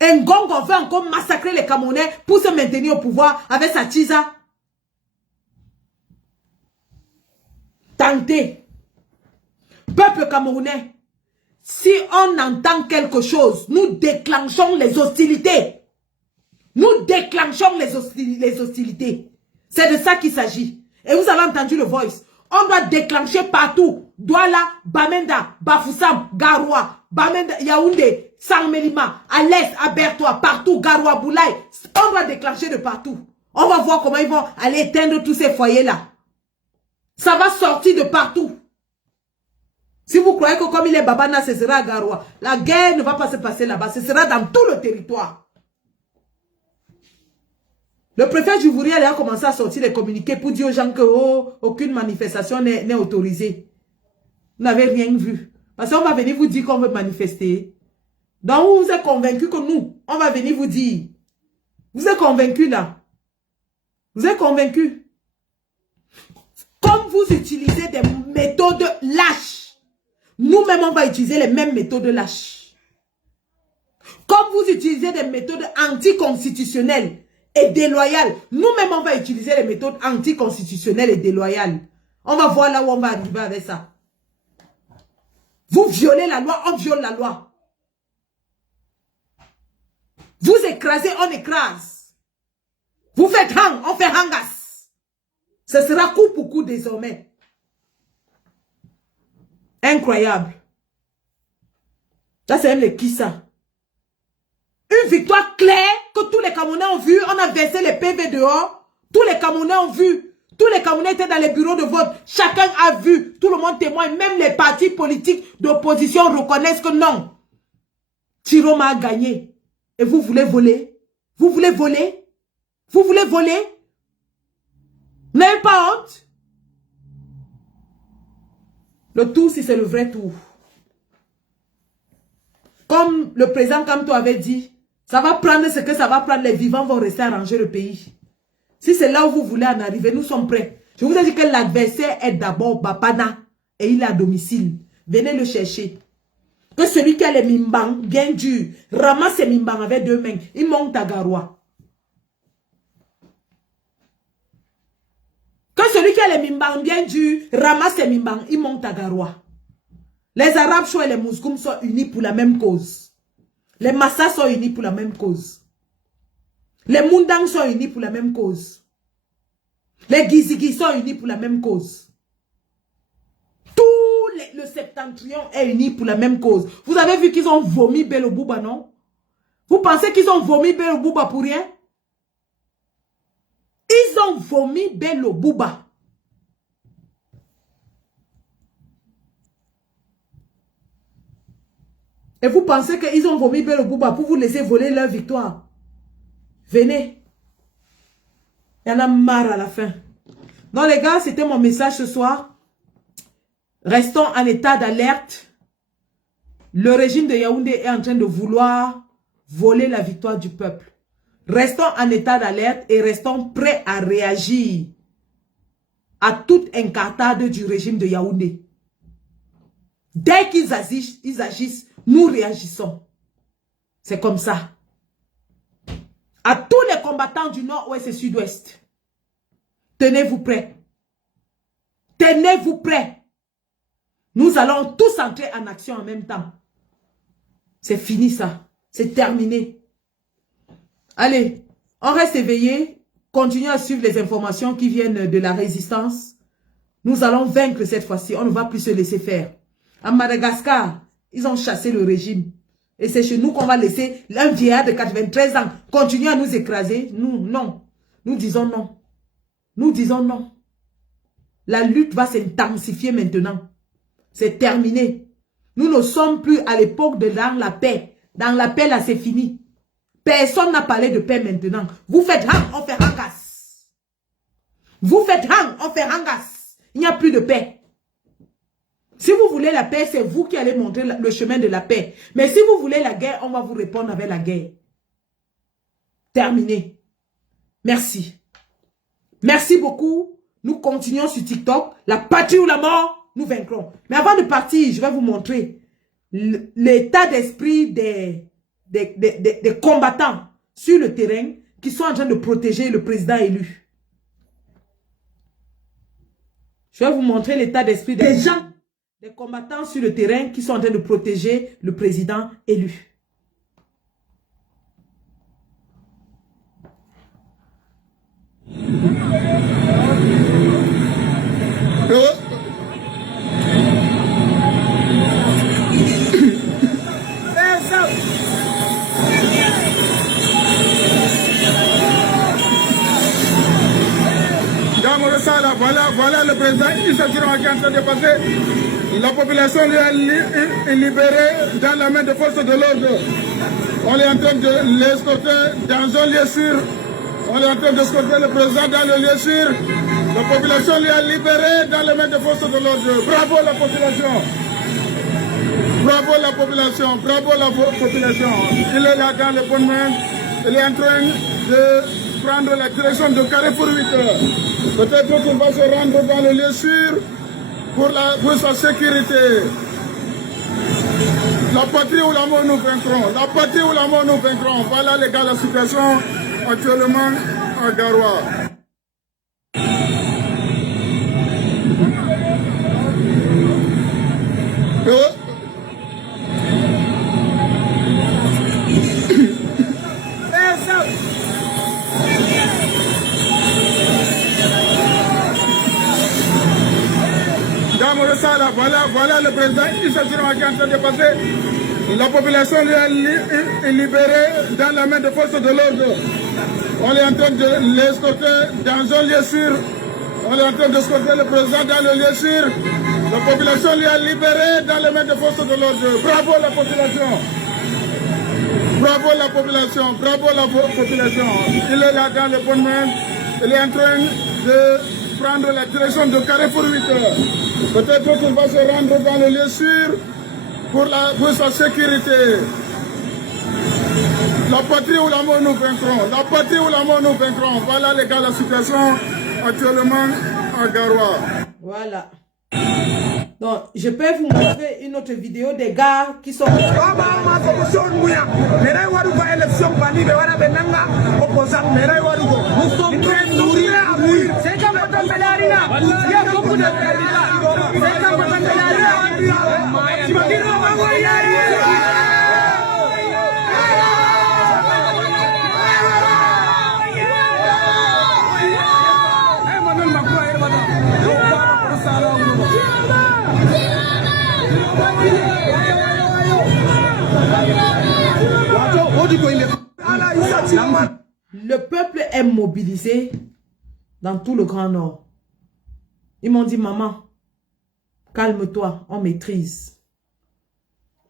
Ngongo veut encore massacrer les Camerounais pour se maintenir au pouvoir avec sa tisa. Tentez. Peuple camerounais, si on entend quelque chose, nous déclenchons les hostilités. Nous déclenchons les hostilités. C'est de ça qu'il s'agit. Et vous avez entendu le voice. On doit déclencher partout. Douala, Bamenda, Bafoussam, Garoua, Bamenda, Yaoundé, Sangmelima, à l'est, à Bertois, partout, Garoua, Boulaye. On doit déclencher de partout. On va voir comment ils vont aller éteindre tous ces foyers-là. Ça va sortir de partout. Si vous croyez que comme il est Babana, ce sera à Garoua, la guerre ne va pas se passer là-bas. Ce sera dans tout le territoire. Le préfet Djivouriel a commencé à sortir des communiqués pour dire aux gens que aucune manifestation n'est autorisée. Vous n'avez rien vu. Parce qu'on va venir vous dire qu'on veut manifester. Donc vous êtes convaincus que nous, on va venir vous dire. Vous êtes convaincus là. Vous êtes convaincus. Comme vous utilisez des méthodes lâches, nous-mêmes on va utiliser les mêmes méthodes lâches. Comme vous utilisez des méthodes anticonstitutionnelles et déloyales, nous-mêmes on va utiliser les méthodes anticonstitutionnelles et déloyales. On va voir là où on va arriver avec ça. Vous violez la loi, on viole la loi. Vous écrasez, on écrase. Vous faites hang, on fait hangas. Ce sera coup pour coup désormais. Incroyable. Ça c'est même les qui ça. Une victoire claire que tous les Camerounais ont vu. On a versé les PV dehors. Tous les Camerounais ont vu. Tous les Camerounais étaient dans les bureaux de vote. Chacun a vu. Tout le monde témoigne. Même les partis politiques d'opposition reconnaissent que non. Chiroma a gagné. Et vous voulez voler? Vous voulez voler? Vous voulez voler? Vous n'avez pas honte? Le tour, si c'est le vrai tour. Comme le président Kamto avait dit, ça va prendre ce que ça va prendre. Les vivants vont rester à ranger le pays. Si c'est là où vous voulez en arriver, nous sommes prêts. Je vous ai dit que l'adversaire est d'abord Bapana et il est à domicile. Venez le chercher. Que celui qui a les mimbang bien durs, ramasse ses mimbang avec deux mains. Il monte à Garoua. Que celui qui a les mimbang bien durs, ramasse ses mimbang, il monte à Garoua. Les Arabes chouans et les Mousgoum sont unis pour la même cause. Les Massa sont unis pour la même cause. Les Mundang sont unis pour la même cause. Les Gizigi sont unis pour la même cause. Le septentrion est uni pour la même cause. Vous avez vu qu'ils ont vomi Bello Bouba, non? Vous pensez qu'ils ont vomi Bello Bouba pour rien? Ils ont vomi Bello Bouba. Et vous pensez qu'ils ont vomi Bello Bouba pour vous laisser voler leur victoire? Venez. Il y en a marre à la fin. Donc les gars, c'était mon message ce soir. Restons en état d'alerte. Le régime de Yaoundé est en train de vouloir voler la victoire du peuple. Restons en état d'alerte et restons prêts à réagir à toute incartade du régime de Yaoundé. Dès qu'ils agissent, nous réagissons. C'est comme ça. À tous les combattants du nord-ouest et sud-ouest, tenez-vous prêts. Tenez-vous prêts. Nous allons tous entrer en action en même temps. C'est fini ça. C'est terminé. Allez, on reste éveillé. Continuez à suivre les informations qui viennent de la résistance. Nous allons vaincre cette fois-ci. On ne va plus se laisser faire. À Madagascar, ils ont chassé le régime. Et c'est chez nous qu'on va laisser un vieillard de 93 ans continuer à nous écraser. Nous, non. Nous disons non. Nous disons non. La lutte va s'intensifier maintenant. C'est terminé. Nous ne sommes plus à l'époque de dans la paix. Dans la paix, là, c'est fini. Personne n'a parlé de paix maintenant. Vous faites rang, on fait rangas. Vous faites rang, on fait rangas. Il n'y a plus de paix. Si vous voulez la paix, c'est vous qui allez montrer le chemin de la paix. Mais si vous voulez la guerre, on va vous répondre avec la guerre. Terminé. Merci. Merci beaucoup. Nous continuons sur TikTok. La patrie ou la mort, nous vaincrons. Mais avant de partir, je vais vous montrer l'état d'esprit des combattants sur le terrain qui sont en train de protéger le président élu. Je vais vous montrer l'état d'esprit des gens, des combattants sur le terrain qui sont en train de protéger le président élu. Voilà le président Issa Chiroma qui est en train de passer. La population lui est libérée dans la main des forces de l'ordre. On est en train de l'escorter dans un lieu sûr. On est en train d'escorter le président dans le lieu sûr. La population lui est libérée dans les mains des forces de l'ordre. Bravo la population. Bravo la population. Bravo la population. Il est là dans les bonnes mains. Il est en train de prendre la direction de Carrefour 8. Peut-être qu'il va se rendre dans le lieu sûr pour sa sécurité. La patrie ou la mort nous vaincrons. La patrie ou la mort nous vaincrons. Voilà les gars la situation actuellement à Garoua. Voilà le président Issa Chiroma qui est en train de passer. La population lui est libérée dans la main des forces de l'ordre. On est en train de l'escorter dans un lieu sûr. On est en train d'escorter le président dans le lieu sûr. La population lui est libérée dans les mains des forces de l'ordre. Bravo la population. Bravo la population. Bravo la population. Il est là dans les bonnes mains. Il est en train de prendre la direction de Carrefour 8. Peut-être qu'il va se rendre dans le lieu sûr pour sa sécurité. La patrie ou la mort nous vaincrons. La patrie ou la mort nous vaincrons. Voilà les gars la situation actuellement à Garoua. Voilà. Donc, je peux vous montrer une autre vidéo des gars qui sont... Le peuple est mobilisé dans tout le Grand Nord. Ils m'ont dit, maman, calme-toi, on maîtrise.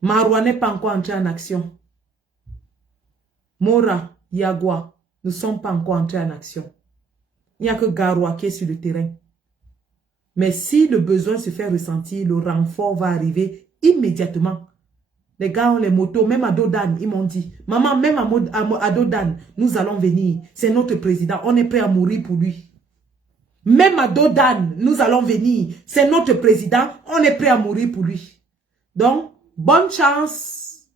Maroua n'est pas encore entré en action. Mora, Yagua ne sont pas encore entrés en action. Il n'y a que Garoua qui est sur le terrain. Mais si le besoin se fait ressentir, le renfort va arriver immédiatement. Les gars ont les motos, même à Dodan, ils m'ont dit, maman, même à Dodan, nous allons venir. C'est notre président, on est prêt à mourir pour lui. Même à Dodan, nous allons venir. C'est notre président, on est prêt à mourir pour lui. Donc, bonne chance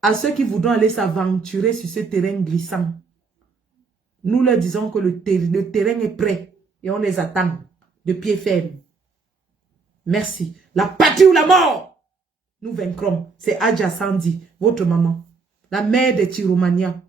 à ceux qui voudront aller s'aventurer sur ce terrain glissant. Nous leur disons que le terrain est prêt et on les attend de pied ferme. Merci. La patrie ou la mort? nous vaincrons. C'est Adja Sandi, votre maman. La mère de Tiromania.